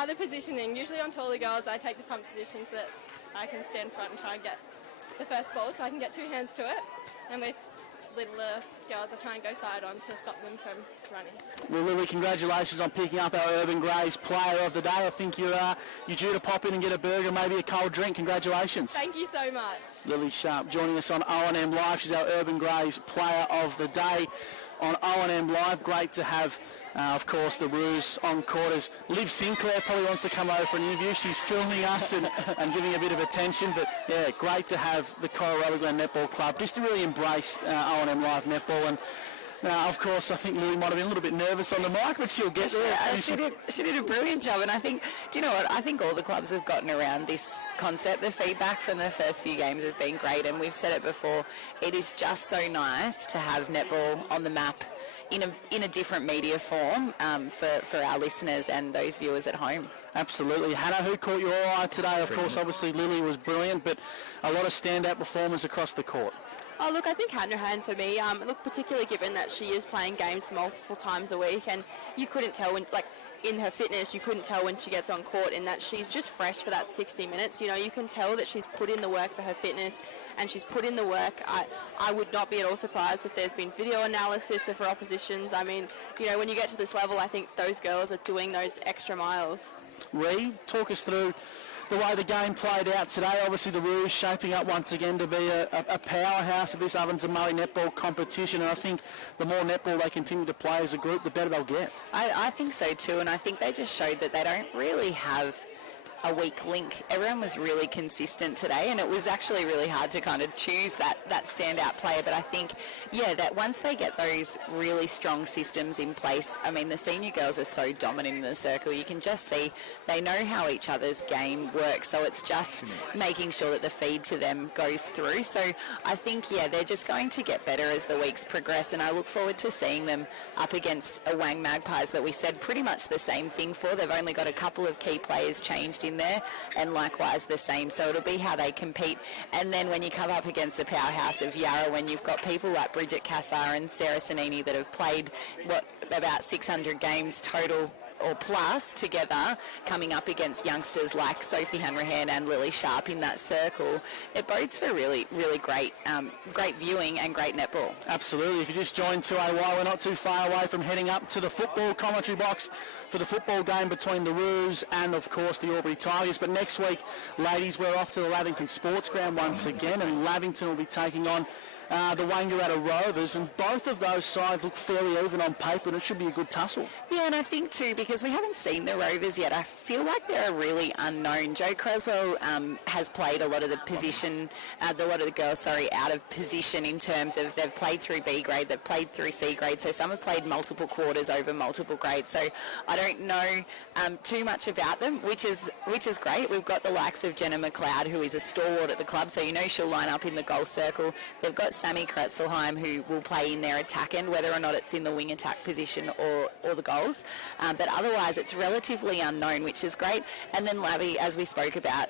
The positioning. Usually on taller girls, I take the front position so that I can stand front and try and get the first ball so I can get two hands to it. And with littler girls, I try and go side on to stop them from running. Well, Lily, congratulations on picking up our Urban Greys player of the day. I think you're due to pop in and get a burger, maybe a cold drink. Congratulations. Thank you so much. Lily Sharp joining us on O&M Live. She's our Urban Greys player of the day on O&M Live. Great to have, of course, the Roos on court. As Liv Sinclair probably wants to come over for an interview. She's filming us and giving a bit of attention. But, yeah, great to have the Corowa-Rutherglen Netball Club just to really embrace O&M Live Netball. And of course, I think Lily might have been a little bit nervous on the mic, but she'll get there. She did a brilliant job, and I think, do you know what, I think all the clubs have gotten around this concept. The feedback from the first few games has been great, and we've said it before, it is just so nice to have netball on the map in a different media form for our listeners and those viewers at home. Absolutely. Hannah, who caught your eye today? Of course, obviously Lily was brilliant, but a lot of standout performers across the court. Oh, look, I think hand-to-hand for me. Look, particularly given that she is playing games multiple times a week, and you couldn't tell when, like, in her fitness, you couldn't tell when she gets on court in that she's just fresh for that 60 minutes. You know, you can tell that she's put in the work for her fitness, and she's put in the work. I would not be at all surprised if there's been video analysis of her oppositions. I mean, you know, when you get to this level, I think those girls are doing those extra miles. Ree, talk us through the way the game played out today. Obviously the Roos shaping up once again to be a powerhouse of this Ovens and Murray netball competition, and I think the more netball they continue to play as a group, the better they'll get. I think so too, and I think they just showed that they don't really have a weak link. Everyone was really consistent today, and it was actually really hard to kind of choose that standout player. But I think, yeah, that once they get those really strong systems in place, I mean, the senior girls are so dominant in the circle. You can just see they know how each other's game works. So it's just making sure that the feed to them goes through. So I think, yeah, they're just going to get better as the weeks progress, and I look forward to seeing them up against a Wang Magpies that we said pretty much the same thing for. They've only got a couple of key players changed in there, and likewise the same. So it'll be how they compete. And then when you come up against the powerhouse of Yarra, when you've got people like Bridget Cassar and Sarah Sanini that have played, about 600 games total or plus together, coming up against youngsters like Sophie Hanrahan and Lily Sharp in that circle, it bodes for really, really great viewing and great netball. Absolutely. If you just joined 2AY, we're not too far away from heading up to the football commentary box for the football game between the Roos and, of course, the Albury Tigers. But next week, ladies, we're off to the Lavington Sports Ground once again, and Lavington will be taking on the Wangaratta Rovers, and both of those sides look fairly even on paper, and it should be a good tussle. Yeah, and I think too, because we haven't seen the Rovers yet, I feel like they're really unknown. Jo Creswell has played a lot of the position, a lot of the girls, out of position in terms of they've played through B grade, they've played through C grade, so some have played multiple quarters over multiple grades. So I don't know too much about them, which is great. We've got the likes of Jenna McLeod, who is a stalwart at the club, so you know she'll line up in the goal circle. They've got Sammy Kretzelheim, who will play in their attack end, whether or not it's in the wing attack position or the goals. But otherwise, it's relatively unknown, which is great. And then Labby, as we spoke about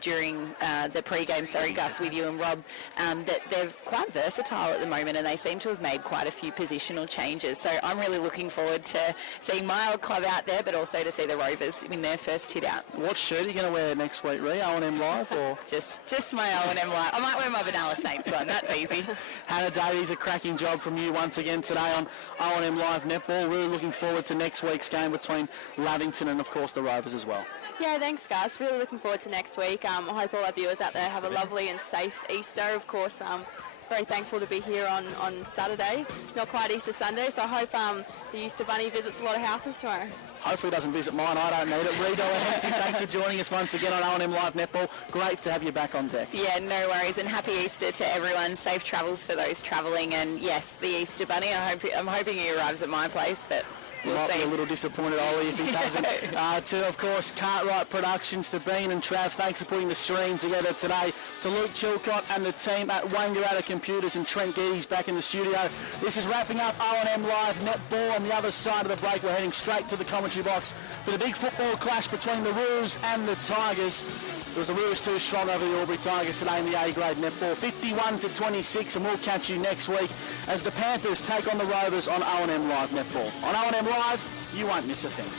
during the pre-game, Gus, with you and Rob, that they're quite versatile at the moment, and they seem to have made quite a few positional changes. So I'm really looking forward to seeing my old club out there, but also to see the Rovers in their first hit out. What shirt are you going to wear next week, Ree? O&M Live? Or just my O&M Live. I might wear my Vanilla Saints one. That's easy. Hannah Davies, a cracking job from you once again today on O&M Live Netball. Really looking forward to next week's game between Lavington and, of course, the Rovers as well. Yeah, thanks, guys. Really looking forward to next week. I hope all our viewers out there have a lovely and safe Easter. Of course, very thankful to be here on Saturday. Not quite Easter Sunday, so I hope the Easter Bunny visits a lot of houses tomorrow. Hopefully doesn't visit mine. I don't need it. Ree Delahanty, thanks for joining us once again on O&M Live Netball. Great to have you back on deck. Yeah, no worries, and happy Easter to everyone. Safe travels for those travelling, and yes, the Easter Bunny. I'm hoping he arrives at my place, but we'll might see. Be a little disappointed, Ollie, if he doesn't. To, of course, Cartwright Productions, to Bean and Trav, thanks for putting the stream together today. To Luke Chilcott and the team at Wangaratta Computers, and Trent Gees back in the studio. This is wrapping up O&M Live Netball. On the other side of the break, we're heading straight to the commentary box for the big football clash between the Roos and the Tigers. It was the Roos too strong over the Albury Tigers today in the A-grade netball, 51-26, and we'll catch you next week as the Panthers take on the Rovers on O&M Live Netball. On O&M Live, you won't miss a thing.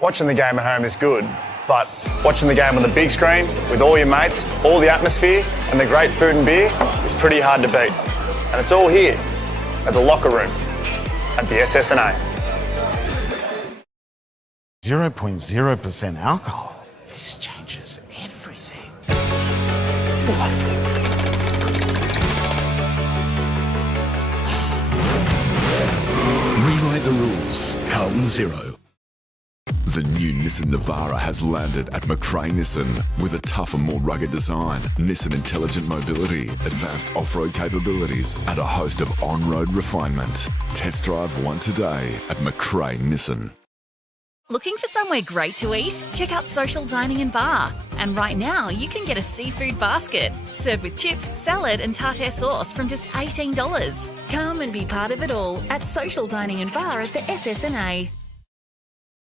Watching the game at home is good, but watching the game on the big screen with all your mates, all the atmosphere and the great food and beer is pretty hard to beat. And it's all here at the locker room at the SSNA. 0.0% alcohol. This changes everything. Rewrite the rules. Carlton 0. The new Nissan Navara has landed at McRae Nissan with a tougher, more rugged design, Nissan intelligent mobility, advanced off-road capabilities, and a host of on-road refinement. Test drive one today at McRae Nissan. Looking for somewhere great to eat? Check out Social Dining and Bar. And right now, you can get a seafood basket, served with chips, salad and tartare sauce from just $18. Come and be part of it all at Social Dining and Bar at the SSNA.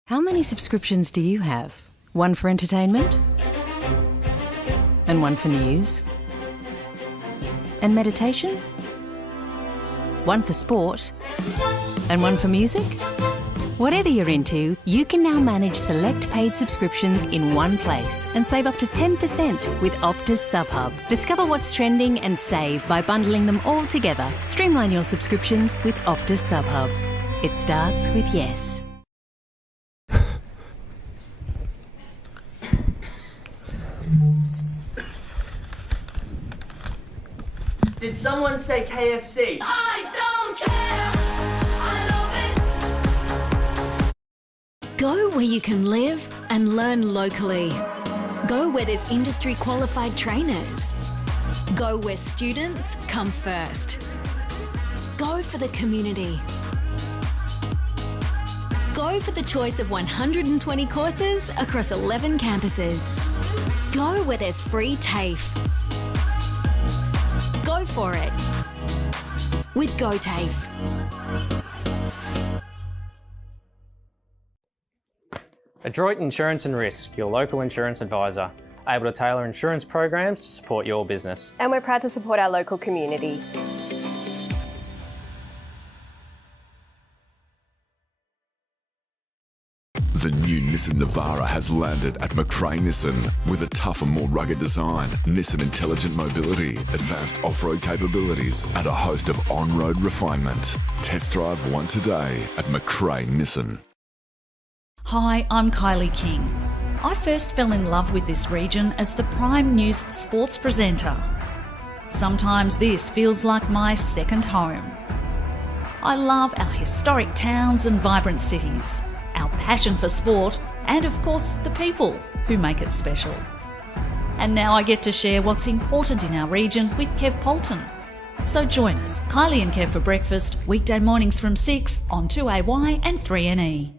How many subscriptions do you have? One for entertainment? And one for news? and meditation? One for sport and one for music? Whatever you're into, you can now manage select paid subscriptions in one place and save up to 10% with Optus SubHub. Discover what's trending and save by bundling them all together. Streamline your subscriptions with Optus SubHub. It starts with yes. Did someone say KFC? I don't care. I love it. Go where you can live and learn locally. Go where there's industry qualified trainers. Go where students come first. Go for the community. Go for the choice of 120 courses across 11 campuses. Go where there's free TAFE. Go for it with GoTAFE. Adroit Insurance and Risk, your local insurance advisor, able to tailor insurance programs to support your business. And we're proud to support our local community. The new Nissan Navara has landed at McRae Nissan with a tougher, more rugged design, Nissan intelligent mobility, advanced off-road capabilities, and a host of on-road refinement. Test drive one today at McRae Nissan. Hi, I'm Kylie King. I first fell in love with this region as the Prime News sports presenter. Sometimes this feels like my second home. I love our historic towns and vibrant cities, our passion for sport, and of course the people who make it special. And now I get to share what's important in our region with Kev Polton. So join us, Kylie and Kev for breakfast, weekday mornings from 6 on 2AY and 3NE.